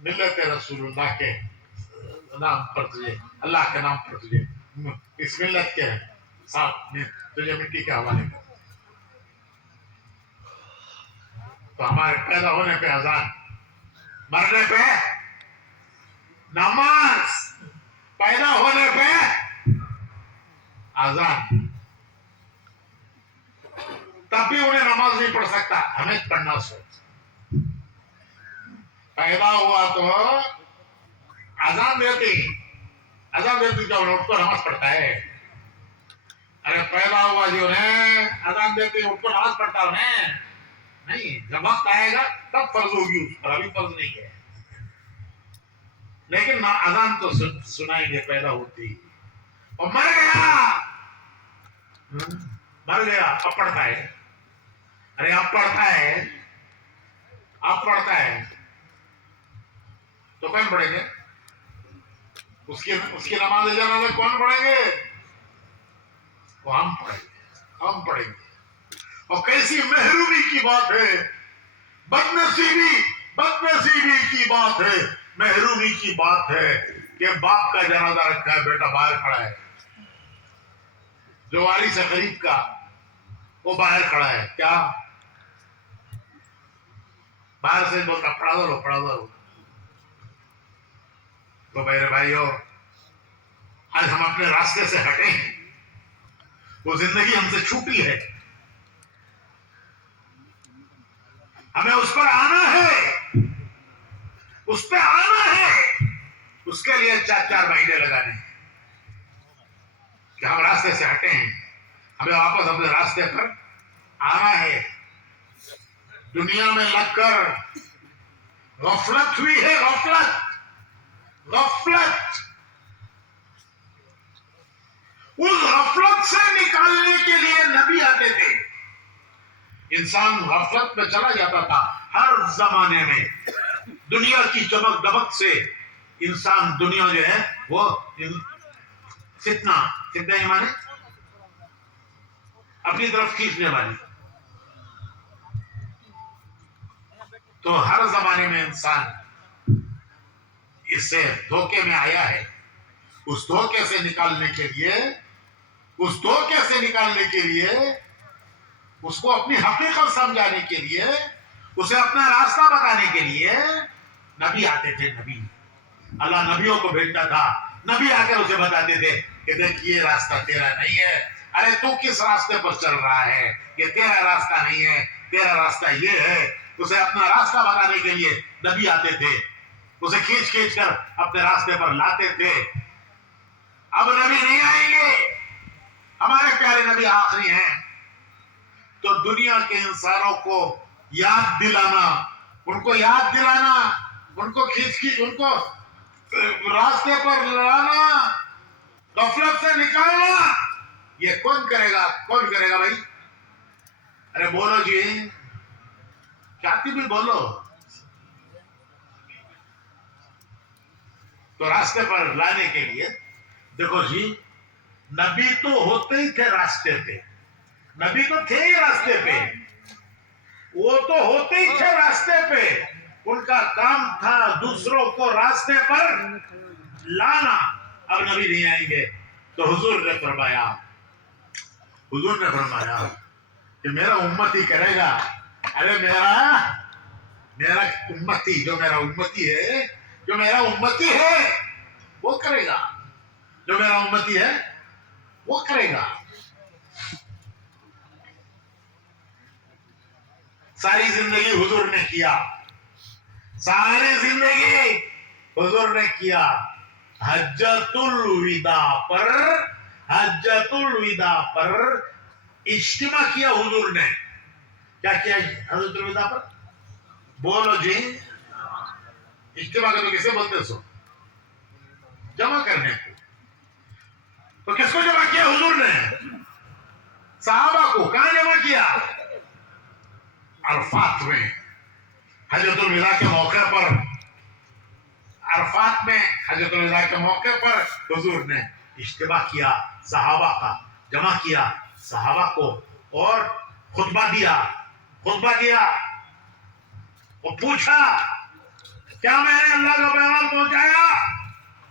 ملت رسول اللہ کے نام پر تجھے، اللہ کے نام پر تجھے، اس ملت کے ساتھ میں تجھے مٹی کے حوالے کر. تو ہمارے پیدا ہونے پہ اذان، مرنے پہ نماز، پیدا ہونے پہ اذان. تب بھی انہیں نماز نہیں پڑھ سکتا، ہمیں پڑھنا سوچ. پیدا ہوا تو اذان دیتی جب اٹھ کر نماز پڑھتا ہے. ارے پیدا ہوا جو ہے اذان دیتی اٹھ کر نماز پڑھتا انہیں نہیں. جب وقت آئے گا تب فرض ہوگی اس پر، ابھی فرض نہیں ہے. لیکن اذان تو سنائیں گے پیدا ہوتی. اور مر گیا اب پڑھتا ہے. ارے اب پڑھتا ہے تو کون پڑھیں گے؟ اس کی نماز جنازہ کون پڑھیں گے؟ وہ ہم پڑھیں گے. اور کیسی محرومی کی بات ہے، بدنصیبی کی بات ہے، محرومی کی بات ہے کہ باپ کا جنازہ رکھا ہے، بیٹا باہر کھڑا ہے. جو والی سے قریب کا وہ باہر کھڑا ہے. کیا باہر سے بولتا پڑھا دو. تو میرے بھائیوں آج ہم اپنے راستے سے ہٹے ہیں، وہ زندگی ہم سے چھوٹی ہے، ہمیں اس پر آنا ہے، اس پہ آنا ہے، اس کے لیے 4 مہینے لگانے ہیں کہ ہم راستے سے ہٹے ہیں، ہمیں واپس اپنے راستے پر آنا ہے۔ دنیا میں لگ کر غفلت ہوئی ہے، غفلت اس غفلت سے نکالنے کے لیے نبی آتے تھے۔ انسان غفلت میں چلا جاتا تھا ہر زمانے میں، دنیا کی چمک دمک سے انسان، دنیا جو ہے وہ فتنہ مانے اپنی طرف کھینچنے والی، تو ہر زمانے میں انسان اس سے دھوکے میں آیا ہے۔ اس دھوکے سے نکالنے کے لیے اس کو اپنی حقیقت سمجھانے کے لیے، اسے اپنا راستہ بتانے کے لیے نبی آتے تھے۔ نبی، اللہ نبیوں کو بھیجتا تھا، نبی آ کر اسے بتاتے تھے کہ دیکھ یہ راستہ تیرا نہیں ہے، ارے تو کس راستے پر چل رہا ہے، یہ تیرا راستہ نہیں ہے، تیرا راستہ یہ ہے۔ اسے اپنا راستہ بتانے کے لیے نبی آتے تھے، اسے کھینچ کر اپنے راستے پر لاتے تھے۔ اب نبی نہیں آئیں گے، ہمارے پیارے نبی آخری ہیں، تو دنیا کے انسانوں کو یاد دلانا، ان کو کھینچ ان کو راستے پر لانا، غفلت سے نکالنا، یہ کون کرے گا بھائی؟ ارے بولو جی، چاہتی بھی بولو۔ تو راستے پر لانے کے لیے دیکھو جی، نبی تو ہوتے ہی تھے راستے پہ، نبی تو تھے ہی راستے پہ، وہ تو ہوتے ہی تھے راستے پہ، ان کا کام تھا دوسروں کو راستے پر لانا۔ اب نبی نہیں آئیں گے تو حضور نے فرمایا کہ میرا امتی کرے گا، ارے میرا امتی، جو میرا امتی ہے وہ کرے گا، جو میرا امتی ہے وہ کرے گا۔ ساری زندگی حضور نے کیا، حجۃ الوداع پر اجتماع کیا حضور نے۔ کیا کیا حجۃ الوداع پر؟ بولو جی، اجتماع کرنے کسے بولتے سو؟ جمع کرنے کو۔ تو کس کو جمع کیا حضور نے؟ صحابہ کو۔ کہاں جمع کیا؟ عرفات میں، حجۃ الوداع کے موقع پر، عرفات میں حجۃ الوداع کے موقع پر حضور نے اجتماع کیا، صحابہ کا جمع کیا صحابہ کو، اور خطبہ دیا اور پوچھا کیا میں نے اللہ کا پیغام پہنچایا؟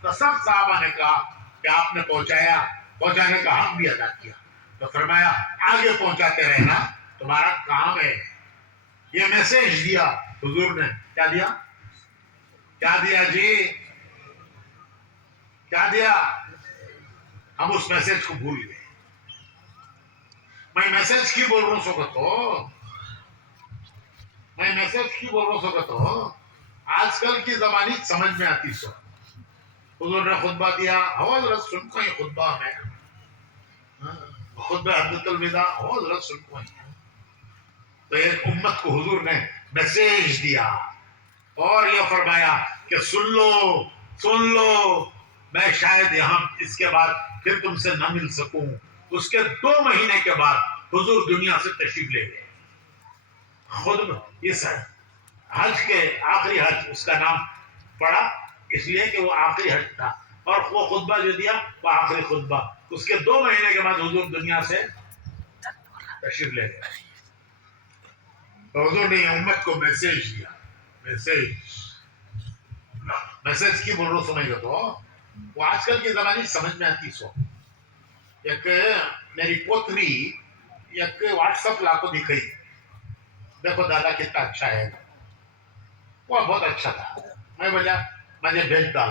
تو سب صحابہ نے کہا کہ آپ نے پہنچانے کا حق بھی ادا کیا۔ تو فرمایا آگے پہنچاتے رہنا تمہارا کام ہے۔ یہ میسج دیا حضور نے۔ کیا دیا جی؟ کیا دیا؟ ہم اس میسج کو بھول گئے۔ میں میسج کی بول رہا ہوں تو آج کل کی زبانی سمجھ میں آتی سو۔ حضور نے خطبہ دیا، حضرت سن کو ہی خطبہ میں، خطبہ حجۃ الوداع حضرت سن کو ہی۔ تو ایک امت کو حضور نے میسج دیا اور یہ فرمایا کہ سن لو، میں شاید یہاں اس کے بعد پھر تم سے نہ مل سکوں۔ اس کے 2 مہینے کے بعد حضور دنیا سے تشریف لے گئے۔ خود اس حج کے آخری حج اس کا نام پڑا اس لیے کہ وہ آخری حج تھا، اور وہ خطبہ جو دیا وہ آخری خطبہ۔ اس کے 2 مہینے کے بعد حضور دنیا سے تشریف لے گئے۔ تو حضور نے امت کو میسج دیا۔ میسج کی بول رہا سمجھ گا تو وہ آج کل کی زبانی سمجھ میں آتی سو۔ ایک میری پوتری ایک واٹس ایپ لا کو دکھائی، دیکھو دادا کتنا اچھا ہے، وہ بہت اچھا تھا۔ میں بولا مجھے بھیج ڈال،